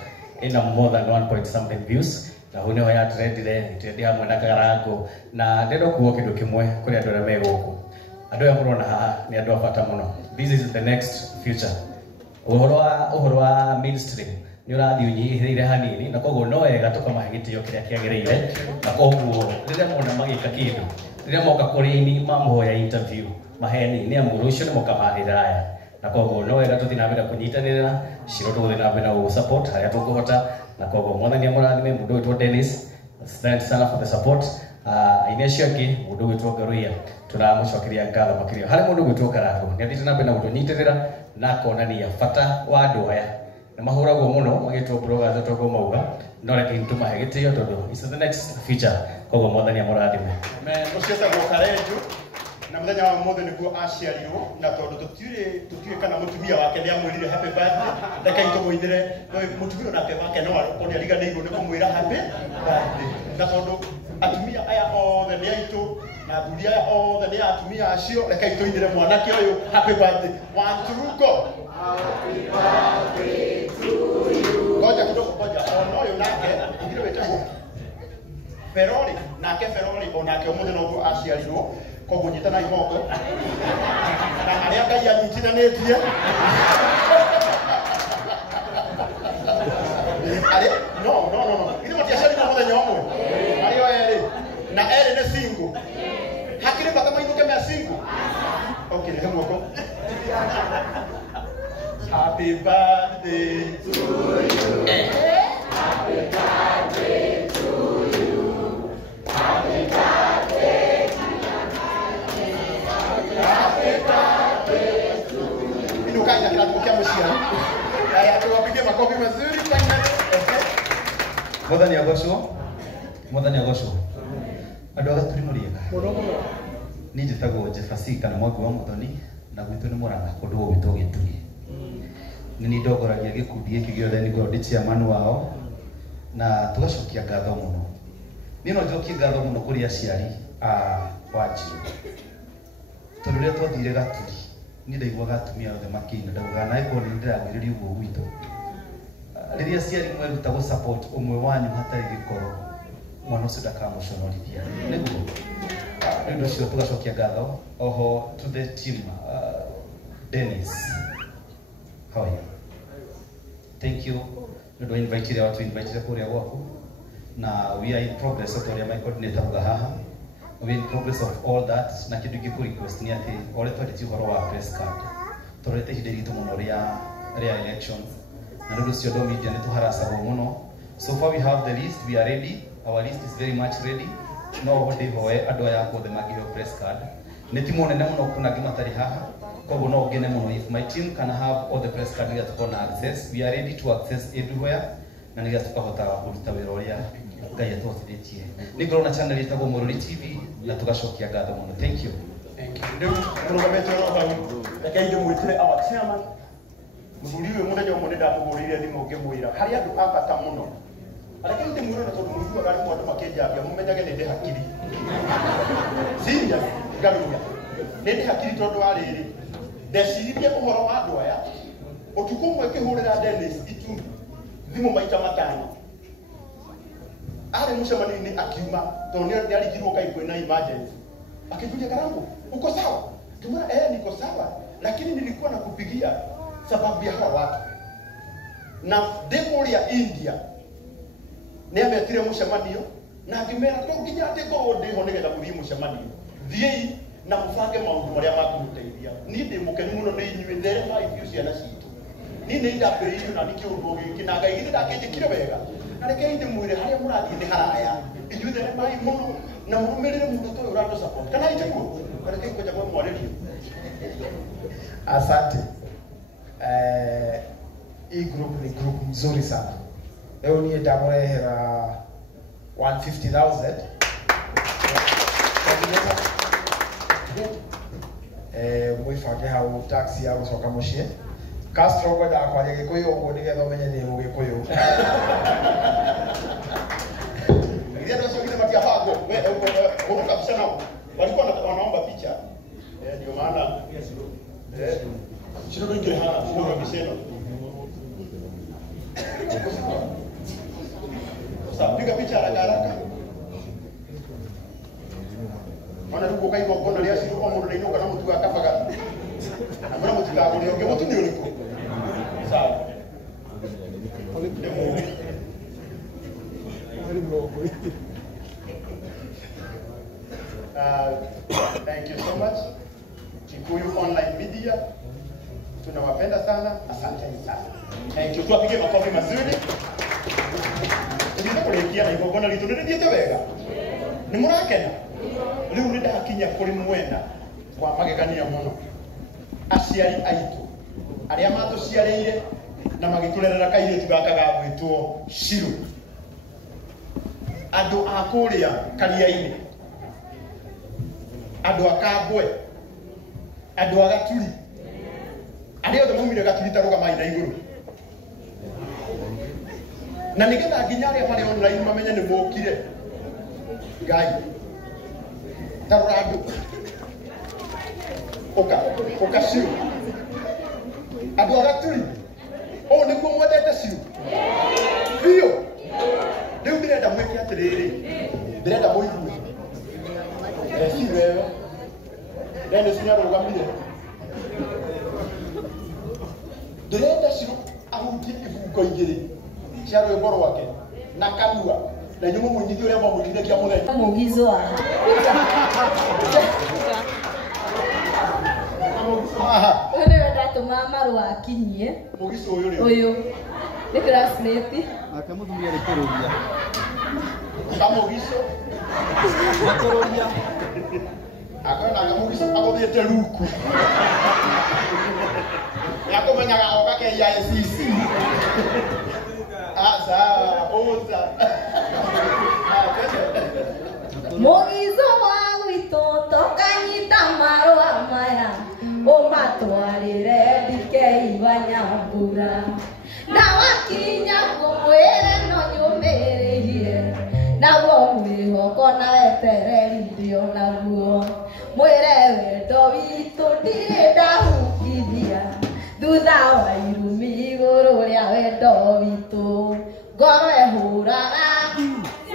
ina more than 1 point something views na hune wa ya trend hamwe na Karango na ndendo kuo kindu kimwe kuri andu arĩa me gũkũ andu aya mũrona haha nĩ andu a bata mũno. This is the next future. Ũhoro wa mainstream nĩ ũrathiĩ ũnyihĩrĩire hanini na koguo no wega tũkamahe gĩtĩo kĩrĩa kĩagĩrĩire na koguo rĩrĩa mona magĩka kĩndũ rĩrĩa moka kũrĩ ni mamuhoya interview maheni nĩ amu rũciũ nĩ moka mathĩra aya na koguo no wega tũthiĩ na mbere kũnyitanĩra ciro tũgũthiĩ na mbere na support harĩa tũkũhota na koguo Mwathani amũrathime mũndũ wĩtwo Dennis. Thanks sana for the support. Aini acio angĩ mũndũ wĩtwo Ngaruia tũramũcokeria ngatho makĩria harĩ mũndũ wĩtwo Karango nĩ athiĩte na mbere na gũtũnyitĩrĩra na akonania bata wa andũ aya nĩ mahũragwo mũno magĩtwo bloggers tondũ mauga no reke tũmahe gĩtĩo tondũ it's the next future. Koguo Mwathani amũrathime. Mũciĩtagwo Karenjo na mũthenya wa mũthĩ nĩguo aciarirwo na tondũ tũtiũĩ kana mũtumia wake nĩ amwĩrire happy birthday reke tũmũinĩre mũtumia nake wake no akorwo nĩ ariganĩirwo nĩ kũmwĩra happy birthday na tondũ atumia aya othe nĩ aitũ na athuri aya othe nĩ atumia acio reke tũinĩre mwanake ũyũ happy birthday. One two go. Happy birthday to you. Ngoja kidogo ngoja ona ũyũ nake ingine wĩtagwo Ferrari nake Ferrari onake ũmũthĩ noguo aciarirwo koguo nyitana imoko na arĩa Ngai anyitithanĩtie no ithe matiaciarire mũthenya ũmwe arĩo erĩ na erĩ nĩ single hakĩrĩ bata mainũke me single. Okay, he moko. Happy birthday to you. Happy birthday to you. Happy birthday to you. Happy birthday to you. Inukaja kila tukia mshia. Haya tuwapigie makofi mazuri finally. Mwathani agocwo andũ a Gatũri mũrĩega niĩ njĩtagwo Jefasi kana Mwangi wa Mũthoni na gwitũ nĩ Mũrang'a kũndũ gwitũ Gĩturi. Nĩ niĩ ndongoragia gĩkundi gĩkĩ gĩothe nĩguo ndĩ chairman wao na tũgacokia ngatho mũno. Niĩ no njokie ngatho mũno kũrĩ aciari a Wanjirũ tondũ rĩrĩa twathire Gatũri ni ndaiguaga atumia othe makĩina ndauga naĩ korwo nĩ ndĩragwĩrĩria ũguo gwitũ rĩrĩa ciari mweruta gũ support ũmwe wanyu hatarĩ gĩkoro mwana ũcio ndakamũconorithia nĩguo nĩ ũndũ ũcio tũgacokia ngatho oho to the team Dennis how are you thank you nĩ ũndũ invite watu invite kũrĩa gwaku na we are in progress of my coordinator uga haha we are in progress of all that na kindu gĩkũ request ni ati ole twandĩtie ũhoro wa press card tũrete ihinda iritũ mũno rĩa elections na nĩ ũndũ ũcio andũ media nĩ tũharacagwo mũno so far we have the list we are ready our list is very much ready no ndĩhoe andũ aya akothe mangĩheo press card nĩ timu nene mũno kuna angĩ matarĩ haha koguo no ngene mũno if my team can have all the press card that tukona access we are ready to access everywhere na nĩgetha tukahota kũruta wĩra ũrĩa Ngai atũhotithĩtie nĩ ngorwo na channel ĩtagwo Mũrũri TV na tugacokia ngatho mũno thank you rĩu mũrũgamĩte oro hau reke ingĩmwĩtire our chairman mũthuri ũyũ mũthenya ũmwe nĩ ndamũhũrĩire thimũ ngĩmwĩra harĩ andũ a bata mũno reke ndĩmwĩre na tondũ mũiguaga rĩmwe andũ makĩnjambia mũmenyage nĩ ndĩ hakiri serious ngaruga nĩ ndĩ hakiri tondũ wa rĩrĩ ndeciririe ũhoro wa andũ aya ũtukũ ũmwe ngĩhũrĩra Dennis Itu thimũ maita matano ale mshamanini akiuma tondũ nĩ aligirwo kaigwe na emergency akikuja Karambo uko sawa tumana niko sawa lakini nilikuwa nakupigia sababu ya hawa watu na demo ya India nĩ ametire mshamanio na akimera to nginya ate ko ndiho nĩgetha gũthiĩ mshamanio thiĩ na mũbange maũndũ marĩa makũmũteithia niĩ ndĩ mũkenu mũno nĩ inyuĩ therema ithuĩ ciana citũ niĩ nĩ ndambĩrĩirio na nĩ kĩũndũ gĩkĩ na Ngai githĩ ndakĩnjĩkire wega na reke ndĩmwĩre harĩa mũrathiĩ nĩ haraya ithuĩ therema mũno na mũrũmĩrĩre mũndũ toyo ũratũ support kana itaguo reke ngoja kwa mwarĩrio asante hii group ni group nzuri sana leo niĩ ndamũrehera 150,000 mwibange hau taxi ya gũcoka mũciĩ Castro ngwendaga kwaria Gĩkũyũ ũguo nĩgetha ũmenye nĩ Mũgĩkũyũ ndio ndio sio matia hapo wewe kabisa nao walikuwa wanaomba picha ndio maana sio ndio hana sio kabisa sasa piga picha haraka haraka mana ruko kai kwa kona lia sio kwa mundu ndio kana mtu akafaga amana mtu ka ndio ndio mtu ndio niko sawa thank you so much Kikuyu Online Media tunawapenda sana asante sana thank you tuwapige makofi mazuri ndio kulekia na igogona litu ndio wega ni murakena riu nĩ ndakinya kũrĩ mwena kwa magegania mũno aciari aitũ arĩa matũciarĩire na magĩtũrerera kairĩtu gaka gagwĩtwo Shiro andũ a kũrĩa Karia-inĩ andũ a Kambwe andũ a Gaturi arĩa othe maumire Gaturi tarũgamai na igũrũ na nĩgetha nginya arĩa marĩ online mamenye nĩ mũkire Ngai tarũra andũ ũka Shiro andũ a Gaturi o nĩguo mwendete Shiro biũ rĩu ndĩrenda mwĩke atĩrĩrĩ ndĩrenda mũigue Shiro ĩyo Dennis nĩarũgamire ndĩrenda Shiro ahutie ibungo igĩrĩ cia rwĩmbo rwake na kanua na nyumu mũnyithie ũrĩa mwamwĩkire kia mũthenya Mugizo wa Wewe ndatũma marũa akinyie Mugizo ũyũ nĩ classmate ake mũthuri arĩ kũrũria Mugizo makũrũria akona Mugizo agũthiĩte ruku yakũmenyaga okake ICC sawa oza Mugizo wa gwitũ tũkanyita marũa maya ũmatwarĩre ndike Nyambura na wakinya kũmwĩre no nyũmĩrĩire naguo mwĩhoko na wetereri ndio naguo mwĩre wendo witũ ndirĩ ndahuku ukithia thutha wa irumi igũrũ rĩa wendo witũ ngoro ĩhũraga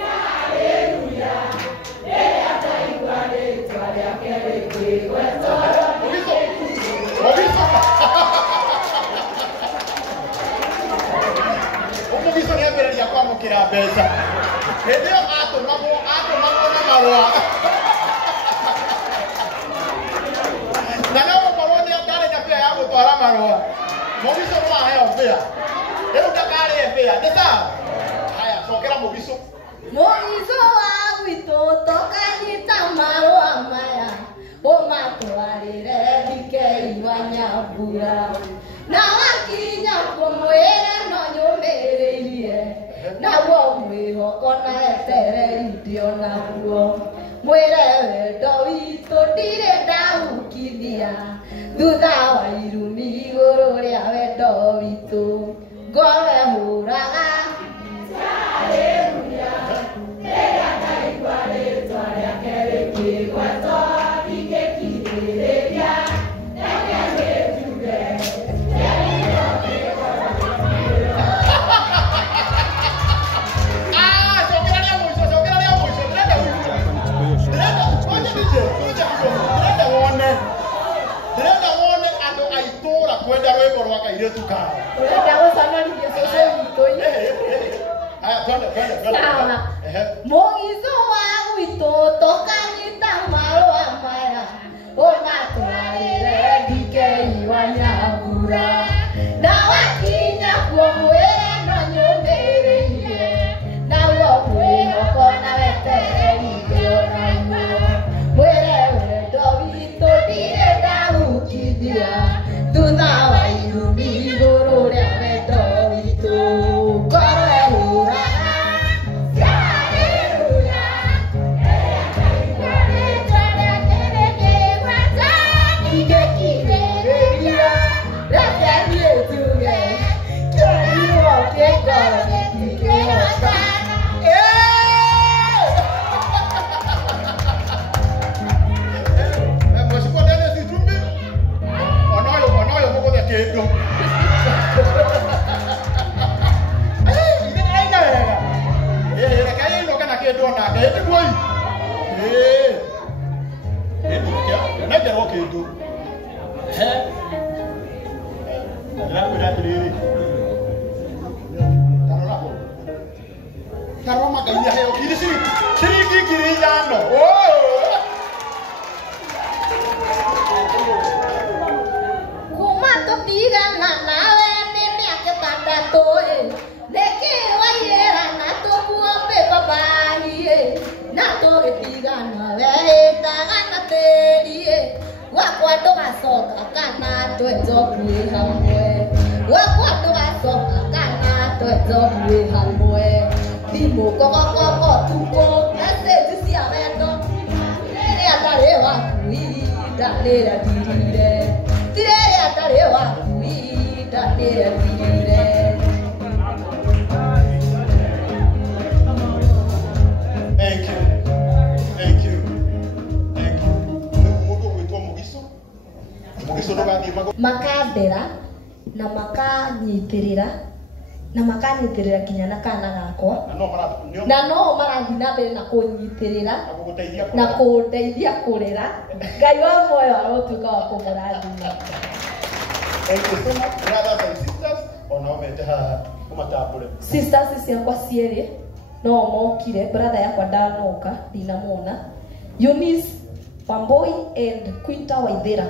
haleluya rĩrĩa ndaigua rĩtwa rĩake rĩkĩgwetwo Umugiso nĩ ambĩrĩria kwamũkĩra mbeca hĩndĩ ĩyo atũmagwo na marũa na no gũkorwo nĩ ndarĩ na mbĩa ya gũtwara marũa Mugiso no aheo mbĩa rĩu ndakarĩe mbĩa nĩ sawa haya cokera Mugiso Mugiso wa gwitũ tũkanyita marũa maya ũmatwarĩre ndikei wa Nyambura na wakinya kũmwĩra no nyũmĩrĩirie naguo mwĩhoko na etereri ndionaguo mwĩre wendo witũ ndirĩ ndaukithia thutha wa irumi igũrũ rĩa wendo witũ ngoro ĩhũraga haleluya rĩrĩa ndaigua rĩtwa rĩake rĩkĩgwetwo ingĩkirĩrĩria reke ngĩtuge ndĩrenda wone andũ a itũũra kwenda rwĩmbo rwa kairĩtu kao ũrenda gũconorithia cũcũ witũ-inĩ sawa Mugiso wa gwitũ tũkanyita marũa maya ũmatwarĩre ndikei wa Nyambura na wakinya kuo mwĩre no nyũmĩrĩirie naguo mwĩhoko na wetereri ndionaguo mwĩre wendo witũ ndirĩ ndaukithia thutha wa irumi igũrũ rĩa wendo witũ ngoro ĩhũraga haleluya rĩrĩa ndaigua rĩtwa rĩake rĩkĩgwetwo ingĩkirĩrĩria reke niĩ njuge kĩrĩirwo kĩngoro gĩtikĩhota Mheshimiwa Dennis Itumbi onoyo mũgũthe kĩndũ ithe aina wega reke ĩinoke na kĩndũ onake ĩtiguoi nengerwo kĩndũ ndĩrakwĩra atĩrĩrĩ tarora Ngai nĩaheo ciringi ngiri 5 kuma tũtigana nawe nĩ mĩaka 6 nĩkĩ waiyĩra na tũkuombĩ babahiĩ na tũgĩtigana wehĩtaga na tĩri gwakwa ndũgacoka kana twenjwo kwĩ hamwe gwakwa ndũgacoka kana twenjwo kwĩ hamwe thimũ kogokoko tukũ message cia wendo rĩrĩa ndarĩ waku ihinda rĩrĩa ndirire tirĩrĩa ndarĩ waku ihinda rĩrĩa ndirire Thank you. Mũndũ gwĩtwo Mugiso ndũgathiĩ makandera na makanyitĩrĩra na makanyitĩrĩra kinya na kana gakwa na no marathiĩ na mbere na kũnyitĩrĩra na kũndeithia kũrera Ngai wa muoyo arotuĩka wa kũmũrathima. Thank you so much, brothers and sisters. Ona umete haha umatambure. Sisters ciakwa cierĩ no mokire, brother yakwa ndanoka ndinamwona. Eunice Wamboi and Quinta Waithera.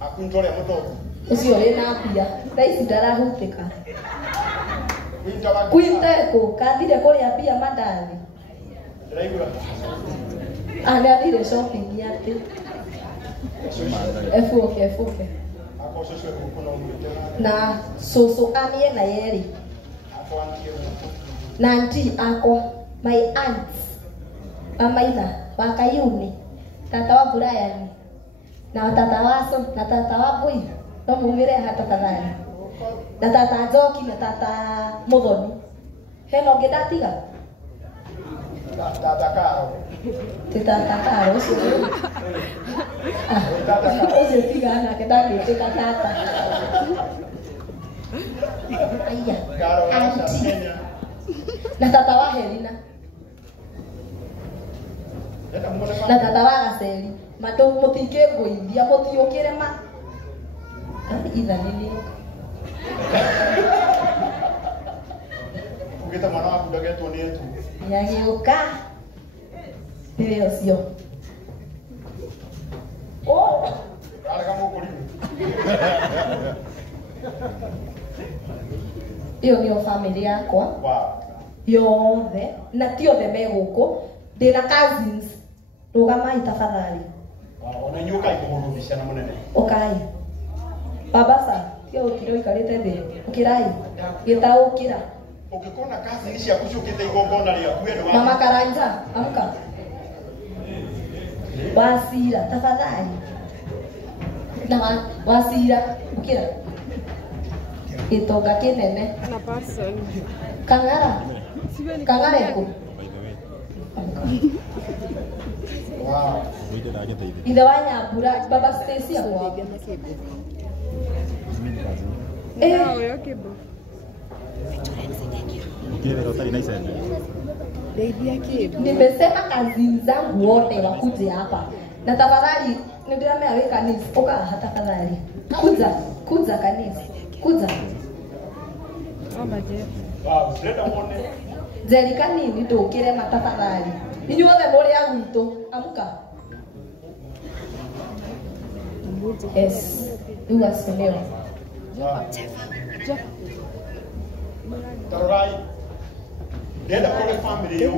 Akwinta ũrĩa mũtongu. Ucio ũrĩ na mbia thaa ici ndarahutĩka. Quinta eko kathire kũrĩa mbia mandathi. Ndĩraigua. Agathire shopping yake. Efuke. Na soso amie na yeri. Na auntie ako, my aunts, mamaitha, wakayuni, tata wa Brian, na tata waso, na tata wa Bui, no mumire hata tadhani. Na tata Njoki, na tata Muthoni. Heno ngĩndatiga? Tata Karo. Ti tata Karo, ũcio. Ucio tiga nake ndagĩtĩka tata. Aya. Auntie. Na tata wa Helena. Na tata wa Gaceri. Matũ mũtingĩngũithia mũtiũkĩre ma. Itha nini. Ugĩta mwana waku ndagetwo nĩ etu. Nĩagĩũka. Nĩwe ũcio. Oh! Arega mũkũrĩu. Iyo nĩyo family yakwa. Wow. Yothe na ti othe me gũkũ. Ndĩna cousins. Rũgamai tafadhali. Ona inyuĩ ũkai kũhũrũbicana na mũnene. Ũkai. Babasa, tio ũkire ũikarĩte thĩ. Ũkirai. Gĩtaũkĩra. Ũngĩkona cousin ciaku ciũkĩte igongona rĩaku wendo. Mama Karanja, amka. Wasira, tafadhali. Na Wasira, ukira. Gĩtonga kĩnene. Na person. Kang'ara. Kang'areko. Wow. Ithe wa Nyambura, Baba Stacy akwa. Oyo kibo. Nimesema kazi zangu wote wakuje hapa. Na tafadhali ndio wewe kanisa. Oka tafadhali. Kuja kanisa. Kuja. Wow, leta muone. Jerika nini ndũkĩre matafadhali. Inyuothe mũrĩ a gwitũ. Amka. Yes. You are senior. Tarorai. Ndĩrenda kũrĩ family ĩyo.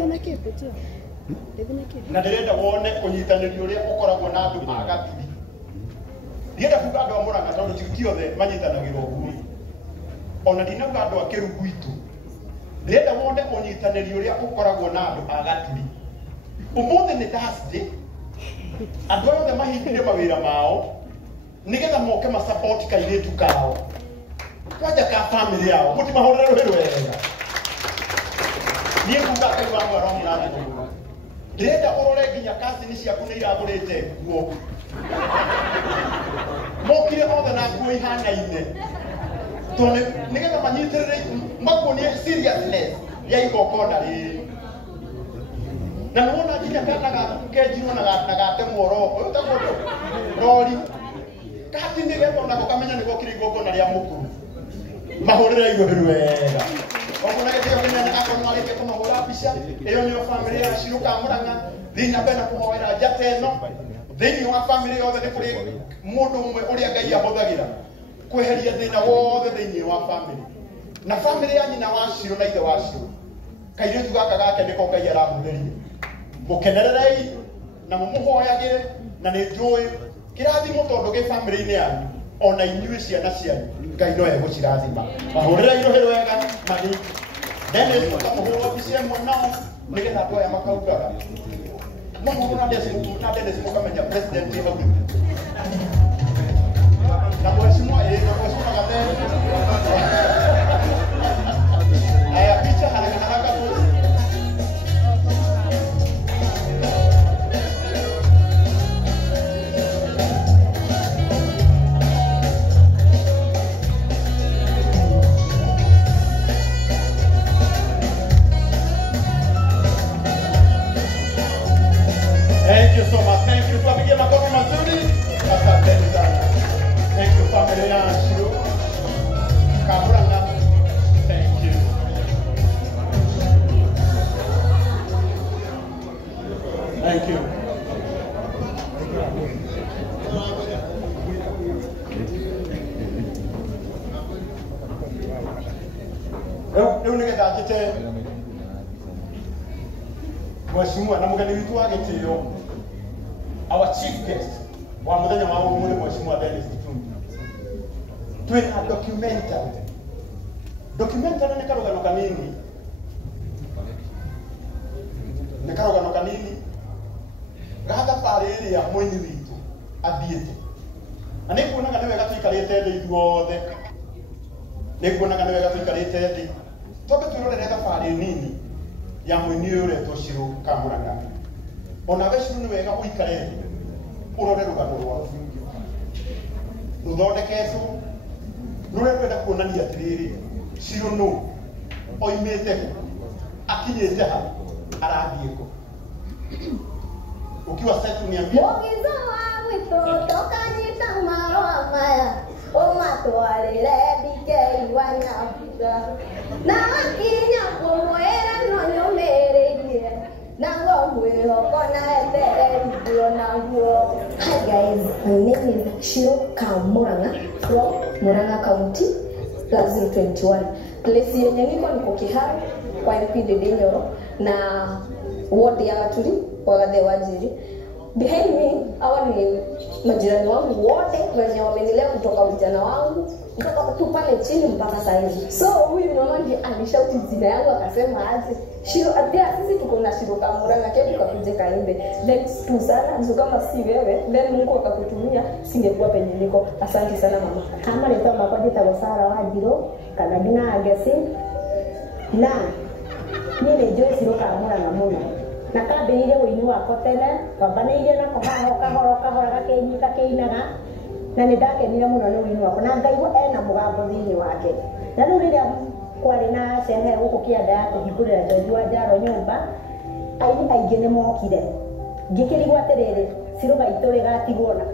Na ndĩrenda wone ũnyitanĩri ũrĩa ũkoragwo na andũ a Gatiri. Ndĩrenda kuga andũ a Mũrang'a tondũ ti othe manyitanagĩra ũguo. Ona ndinauga andũ a Kĩrungu itu. Ndĩrenda wone ũnyitanĩri ũrĩa ũkoragwo na andũ a Gatiri. Ũmũthĩ nĩ Thursday. Andũ othe mahingire mawĩra mao nĩgetha moke ma support kairĩtu kao. Kwaja ka family yao mũtimahũrĩre rũhĩ rwega. Niĩ kuga Ngai wa mwaro mũrathime mũno. Ndĩrenda ũrore nginya cousin ciaku nĩ iragũrĩte nguo. Mokire othe na nguo ihanaine. Tondũ nĩgetha manyitĩrĩre makuonie seriousness ya igongona rĩrĩ. Na nĩwona nginya kana kenjirwo na gatemwo roho. Ũyũ ta mũndũ rori. Kati nĩgetha ona gũkamenya nĩ gokire igongona rĩa mũkuru. Mahũrĩre igũrũ wega. Ona gĩtĩo kĩnene akorwo marĩkia kũmahũra mbica. Ĩyo nĩyo family ya Shirũ ka Mũrang'a. Thiĩ na mbere na kũhoera njata ĩno. Thĩinĩ wa family yothe nĩ kũrĩ mũndũ ũmwe ũrĩa Ngai ahũthagĩra kweheria thĩna wothe thĩinĩ wa family. Na family ya nyina wa Shirũ na ithe wa Shirũ. Kairĩtu gaka gake nĩko Ngai aramũtheria. Mũkenererei na mũmũhoyagĩre na nĩ njũĩ kĩrathimo tondũ gĩ family-inĩ yanyu ona inyuĩ ciana cianyu Ngai no egũcirathima. Mahũrĩre irũhĩ wega magĩ. Dennis mũkamũhũra mbica ĩmwe nao nĩgetha andũ aya makaugaga. Mũhũrwo na Dennis mũkamenya president hau. Na mheshimiwa Gatheri. Haya picha haraka haraka tu. Thank you so much. Thank you. Tuwapigie makofi mazuri. Asanteni sana. Thank you family ya Shirũ ka Mũrang'a. Thank you. Thank you. Rĩu nĩgetha njĩte mheshimiwa na mũgeni witũ wa gĩtĩo, our chief guest wa mũthenya wa ũmũthĩ mheshimiwa Dennis Itumbi. Twĩna documentary. Documentary nĩ karũgano kanini. Nĩ karũgano kanini ga thabarĩ ĩrĩa mũini witũ athiĩte. Na nĩ kuonaga nĩ wega tũikarĩte thĩ ithuothe. Nĩ kuonaga nĩ wega tũikarĩte thĩ. Tũke twĩrorere thabarĩ nini ya mũini ũyũ ũretwo Shirũ ka Mũrang'a. Ona we Shirũ nĩ wega ũikare thĩ urore rugano rwaku ruthondeketwo ruria kwenda kuonania atiriri Shiro no oimete akinyete ha arathie ko ukiwa setu niambie Mugizo wa wito tokanyita marua maya umatwarire DK Wanyabuga na akinya kumwera no nyumirie nago mwihoko na etererio naguo. Hi guys, my name is Shiro Kamuranga from Murang'a County, class 021. Place yenye niko Kihara kwa MP Nyoro na ward ya Gaturi Wagathe Wajiri. Behind me hawa ni majirani wangu wote wenye wamenilea kutoka ujana wangu mpaka tu pale chini mpaka saa hizi. So huyu mama ndiye alishauti jina yangu akasema aje Shiro, atia sisi tuko na Shiro Kamuranga kesho tukuje Kaimbe. Thanks tu sana, ndio kama si wewe then Mungu akakutumia singekuwa penye niko. Asante sana mama. Kama leta mapaji tabasara wajiro kana gina agesi na nile Joyce Shiro Kamuranga muno na kabirire wini wako tene kwambanĩire na kahoro gakeinaga na nĩ ndakenire mũno nĩ wini wako na ngaigua ena mũgambo thĩinĩ wake na rĩu rĩrĩa kwarĩ na cehe gũkũ kĩanda ya kũhingũrĩra George Wanjaro nyũmba aini aingĩ nĩ mokire ngĩkĩrigwo atĩrĩrĩ Shiro gaitũ rĩgatigwo na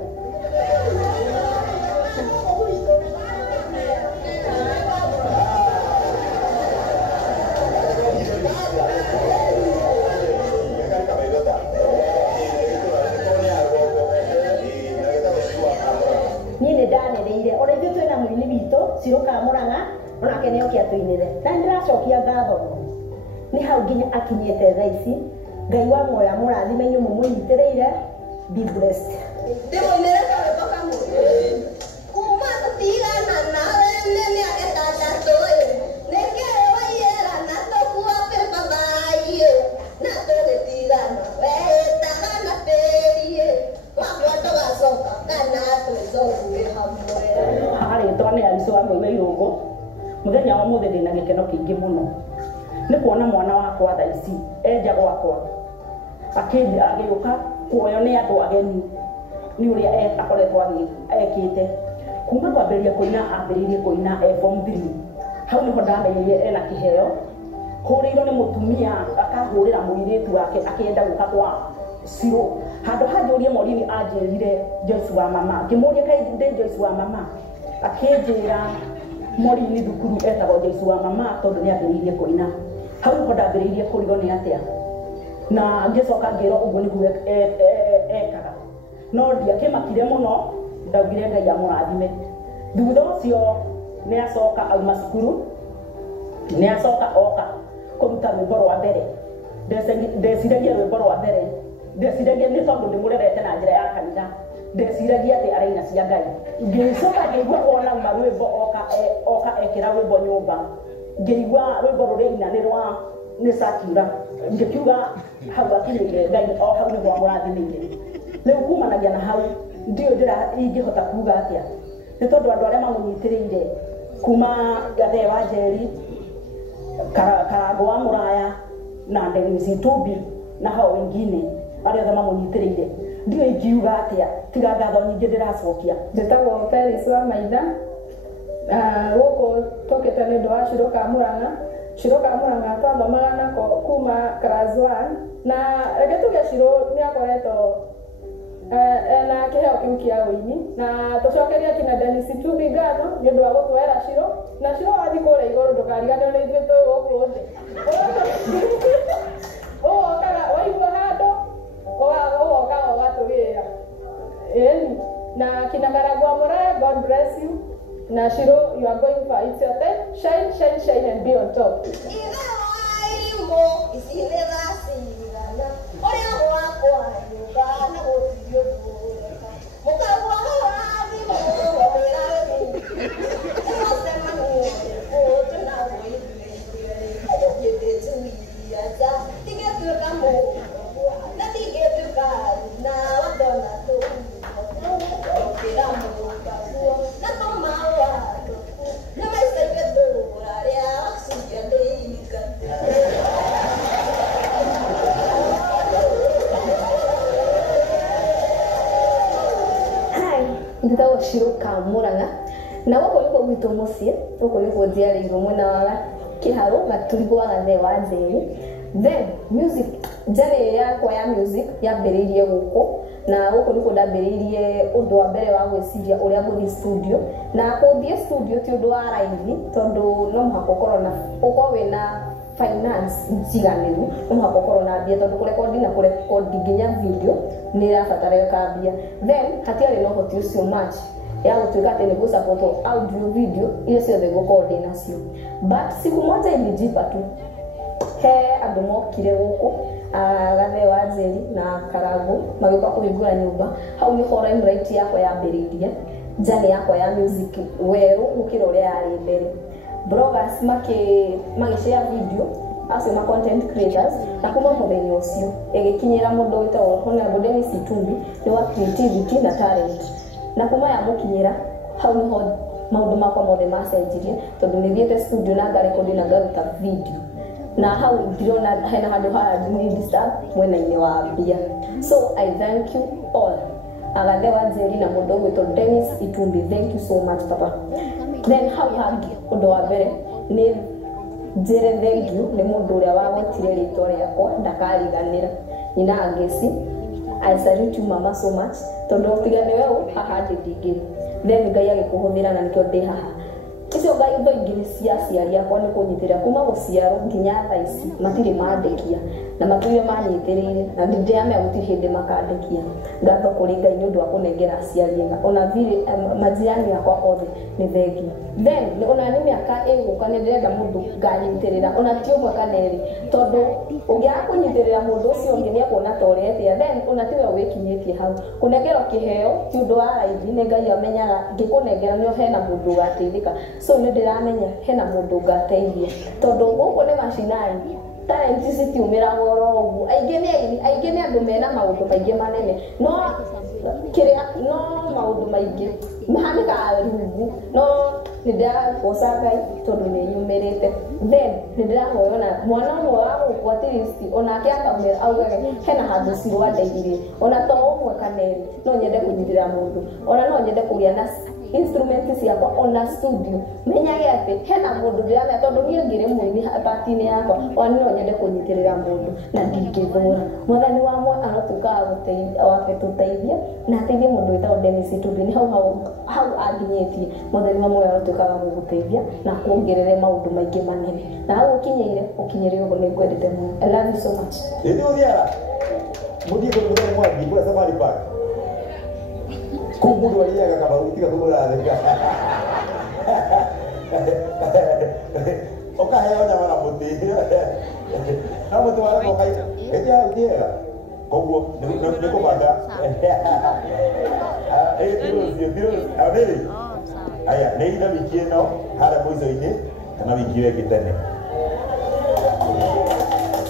nini ndanereire ona ithuĩ twĩna mũini witũ Shiro Kamuranga onake nĩoke atũinĩre na ndĩracokia ngatho nĩ hau nginya akinyĩte thaa ici. Ngai wa muoya mũrathime inyuĩ mũmũnyitĩrĩire. Be blessed. Ndĩmũinĩre karwĩmbo kamwe kuma tũtigana nawe nĩ agetandatũ nĩkĩ waiyera na tũkua pembabai na tũgĩtigana wehĩtaga na tĩri mwakwa tũgacoka kana twĩcokuĩ hamwe. Harĩtwa nĩ Alice wa Ngoime Irũngũ. Mũthenya wa mũthĩ ndĩna gĩkeno kĩingĩ mũno nĩ kuona mwana wakwa thaa ici enja gwakwa agĩũka kuoyo nĩ andũ ageni nĩ ũrĩa akoretwo ekĩte kuma kwambĩrĩria kũina ambĩrĩirie kũina form 3 hau nĩho ndamenyire ena kĩheo hũrĩirwo nĩ mũtumia akahũrĩra mũirĩtu wake akĩenda gũka kwa Shiro handũ hanjũrie morini anjĩrire Joyce wa mama ngĩmũria kaĩ ndĩ Joyce wa mama akĩnjĩra morini thukuru etagwo Joyce wa mama tondũ nĩ ambĩrĩirie kũina hau nĩho ndambĩrĩirie kũrigwo nĩ atĩa na ngĩcoka ngĩrwo ũguo nĩguo ekaga no ndiakĩmakire mũno ndaugire Ngai amũrathime. Thutha ũcio nĩ acoka auma cukuru nĩ acoka oka kũruta rwĩmbo rwa mbere ndeciragia rwĩmbo rwa mbere ndeciragia nĩ tondũ ndĩmũrerete na njĩra ya kanitha ndeciragia atĩ araina cia Ngai ngĩcoka ngĩigua ona rwĩmbo oka ekĩra rwĩmbo nyũmba ngĩigua rwĩmbo rũrĩina nĩ Sakiura ngĩkiuga hau akinyĩire Ngai o hau nĩguo amũrathimĩire. Rĩu kumanagia na hau ndiũĩ ingĩhota kuga atĩa nĩ tondũ andũ arĩa mamũnyitĩrĩire kuma Gathe wa Njeri Karango wa Mũraya na Dennis Itumbi na hao wengine arĩa othe mamũnyitĩrĩire ndiũĩ ingiuga atĩa tiga ngatho nyingĩ ndĩracokia. Njĩtagwo Felix wa Maitha gũkũ tũkĩte nĩ ũndũ wa Shiro Kamuranga. Shiro Kamuranga twathomaga nako kuma class 1 na reke tuge Shiro nĩ akoretwo na kĩheo kĩu kĩa ũini na tũcokeria kinya Dennis Itumbi ngatho nĩ ũndũ wa gũtwehera Shiro na Shiro wathiĩ kũrĩa igũrũ ndũkariganĩrwo nĩ ithuĩ twĩ gũkũ thĩ ũgokaga waigua handũ ũgokaga ũgatũgĩra ĩni na kinya Karango wa Mũraya, God bless you na Shiro, you are going for it's your time. Shine, shine, shine and be on top. nditagwo Shiro Kamuranga na gũkũ nĩkuo gwitũ mũciĩ gũkũ nĩkuo njiarĩirwo mwena wa Kĩharũ Gaturigũ wa Gathe wa Njeri. Then music journey yakwa ya music yambĩrĩirie gũkũ na gũkũ nĩkuo ndambĩrĩirie ũndũ wa mbere wa gwĩciria ũrĩa ngũthiĩ studio na gũthiĩ studio ti ũndũ wa raithi tondũ no mũhaka ũkorwo wĩna finance njiganĩru no mũhaka ũkorwo na mbia tondũ kũrekondi na kũrekondi nginya video nĩ ĩrabatara mbia. Then hatiarĩ na ũhoti ũcio much ya gũtuĩka atĩ nĩguo support audio video iria ciothe ngũkorwo ndĩ nacio, but siku moja ilijipa tu he andũ mokire gũkũ Gathe wa Njeri na Karagũ magĩũka kũhingũra nyũmba. Hau nĩho limelight yakwa yambĩrĩirie journey yakwa ya music werũ gũkĩra ũrĩa yarĩ mbere. Bloggers magĩshare video acio ma content creators na kuma mũthenya ũcio ĩgĩkinyĩra mũndũ wĩtagwo Honorable Dennis Itumbi nĩ wa creativity na talent na kuma yamũkinyĩra hau nĩho maũndũ makwa mothe macenjirie tondũ nĩthiĩte studio na ngarekondi na ngaruta video na hau ndirona hena handũ haranidisturb mwena-inĩ wa mbia. So I thank you all Gathe wa Njeri na mũndũ ũgwĩtwo Dennis Itumbi, thank you so much papa. Then hau hangĩ ũndũ wa mbere nĩ njĩre thank you nĩ mũndũ ũrĩa wagwetire rĩtwa rĩakwa ndakariganĩra nyina Agesi. I salute you mama so much tondũ ũtigane wewe haha ndingĩ then Ngai agĩkũhũthĩra na nĩkĩo ndĩ haha. Icio Ngai indo ingĩ cia aciari akwa nĩ kũnyitĩrĩra kuma gũciarwo nginya thaa ici matirĩ mandĩkia na matirĩ manyitĩrĩire na ndĩramenya gũtirĩ hĩndĩ makandĩkia. Ngatho kũrĩ Ngai nĩ ũndũ wa kũnengera aciari ega ona vile majirani akwa othe nĩ thengi. Then ona nĩ mĩaka ĩgũka nĩ ndĩrenda mũndũ nganyitĩrĩra ona ti ũmwe kana erĩ tondũ ũngĩaga kũnyitĩrĩra mũndũ ũcio ũngĩ nĩ akuona ta ũretia then ona tiwe wĩkinyĩtie hau. Kũnengerwo kĩheo ti ũndũ wa raithi nĩ Ngai amenyaga ngĩkũnengera nĩ hena mũndũ ũgateithĩka. So nĩ ndĩramenya hena mũndũ ngateithia tondũ gũkũ nĩ mashinani talent citiumĩra goro ũguo. Aingĩ nĩ andũ mena maũndũ maingĩ manene no maũndũ maingĩ mahanĩkaga rungu no nĩ ndĩragoca Ngai tondũ nĩ nyumĩrĩte. Then nĩ ndĩrahoya na mwana ũmwe wa gũkũ at least onake akaumĩra augage hena handũ Shiro andeithirie ona to ũmwe kana erĩ no nyende kũnyitĩrĩra mũndũ ona no nyende kũgĩa na instruments ciakwa ona studio menyage atĩ hena mũndũ ndĩramenya tondũ niĩ ngĩrĩ mũini party-inĩ yakwa ona no nyende kũnyitĩrĩra mũndũ na ndingĩthũra. Mwathani wa mwe arotuĩka agũtũteithia na ateithie mũndũ wĩtagwo Dennis Itumbi nĩ hau anginyĩtie. Mwathani wa mwe arotuĩka agũgũteithia na kuongerere maũndũ maingĩ manene na hau ũkinyĩre ũguo nĩ ngwendete mũno. I love you so much. Ndio ũthiaga mũthiĩ kũrũgama mwangi kũrĩa Safari Park kumbudu waliaga kama utiga kumulatheka okaheo nyama na muti na muti wala ko kai eja utiega koguo nĩ kũbanga biru ameri aya nĩ ina wiki ĩno harĩa mũico-inĩ kana wiki ĩyo ĩngĩ tene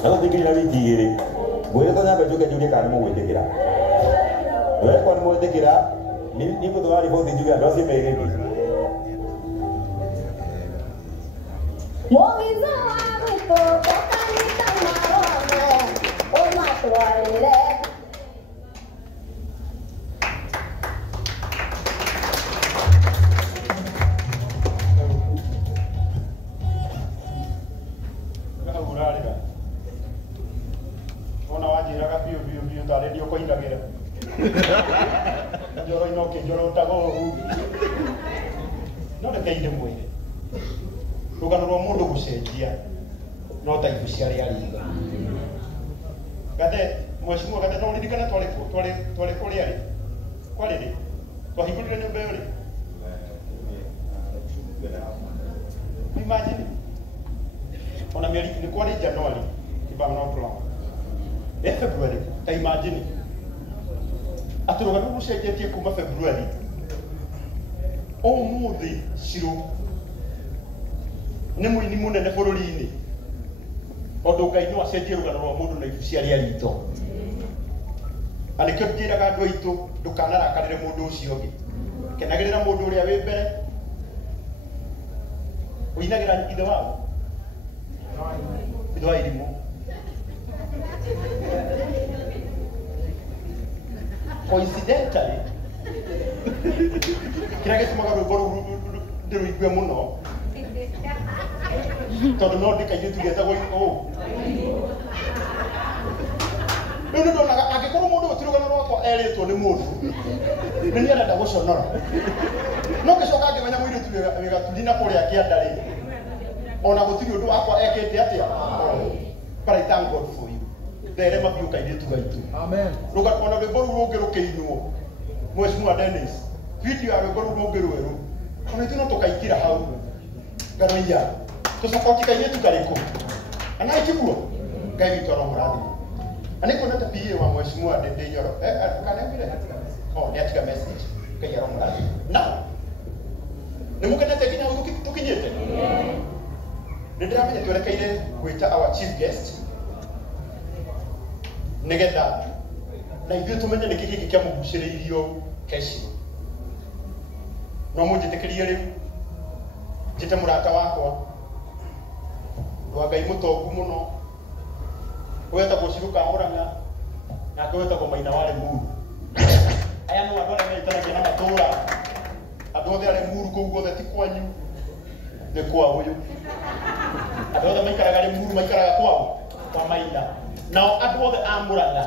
na gũtigĩrĩra wiki igĩrĩ ngwĩre to nyambe njuke njurie kana nĩ mũgwĩtĩkĩra wekwa nĩ mũgwĩtĩkĩra ni kutwara riboti njuge andũ acio merĩgĩ Mũgithi wa gũkũ ũkanyita marũa maya ũmatwarĩre ona wanjĩraga biũ tarĩ ndio kũingagĩra njoro ino kĩnjorotaga ũũ no reke inde mwĩre rũgano rwa mũndũ gũcenjia no ta ibu ciarĩ aringa. Gathe mheshimiwa Gathe no ririkana twarĩ kũrĩa rĩ kwarĩ rĩ twahingũrire nyũmba ĩyo rĩ imagine ona mĩeri nĩ kwarĩ January if I'm not wrong February ta imagine atĩ rũgano rũcenjetie kuma February ũmũthĩ Shiro nĩ mũini mũnene bũrũri-inĩ tondũ Ngai no acenjie rũgano rwa mũndũ na ibu ciarĩ aritũ. Na nĩkĩo njĩraga andũ aitũ ndũkanarakarĩre mũndũ ũcio ũngĩ, kenagĩrĩra mũndũ ũrĩa wĩ mbere. Ũinagĩra ithe wao ithe wa irimũ coincidentally kira gĩtũmaga rwĩmbo rũu ndĩrũigue mũno tondũ no ndĩkairĩtu gĩetagwo ũũ rĩu nĩ ndonaga angĩkorwo mũndũ ũyũ ti rũgano rwakwa erĩtwo nĩ mũndũ nĩ niĩ arenda gũconora no ngĩcoka ngĩmenya mũirĩtu wĩ gaturi na kũrĩa kĩanda-rĩ ona gũtirĩ ũndũ wakwa ekĩte atĩa but I thank God for you therema biũ kairĩtu gaitũ ona rwĩmbo rũu rũngĩ rũkĩinwo Mheshimiwa Dennis video ya rwĩmbo rũu rũngĩ rwerũ ona ithuĩ no tũkaingĩra hau ngaroiya tũcakoti kairĩtu karĩkũ ana ikiguo Ngai witũ aromũrathima na nĩ kuonete PA wa Mheshimiwa Ndĩnyoro kanembire nĩ atiga message Ngai aromũrathima na nĩ mũkenete nginya hau tũkinyĩte nĩ ndĩramenya twerekeire gwĩta our chief guest nĩgetha na ithuĩ tũmenye nĩkĩ gĩkĩ kĩamũgucĩrĩirio keci no mũnjĩtĩkĩrie rĩu njĩte mũrata wakwa wa Ngai mũtongu mũno wetagwo Ciruka Mũrang'a nake wetagwo Maina wa Lemuru aya no andũ arĩa meitanagia na matũũra andũ othe a Lemuru kũu guothe ti kwanyu nĩ kwa ũyũ andũ othe maikaraga Lemuru maikaraga kwao kwa Maina nao andũ othe a Mũrang'a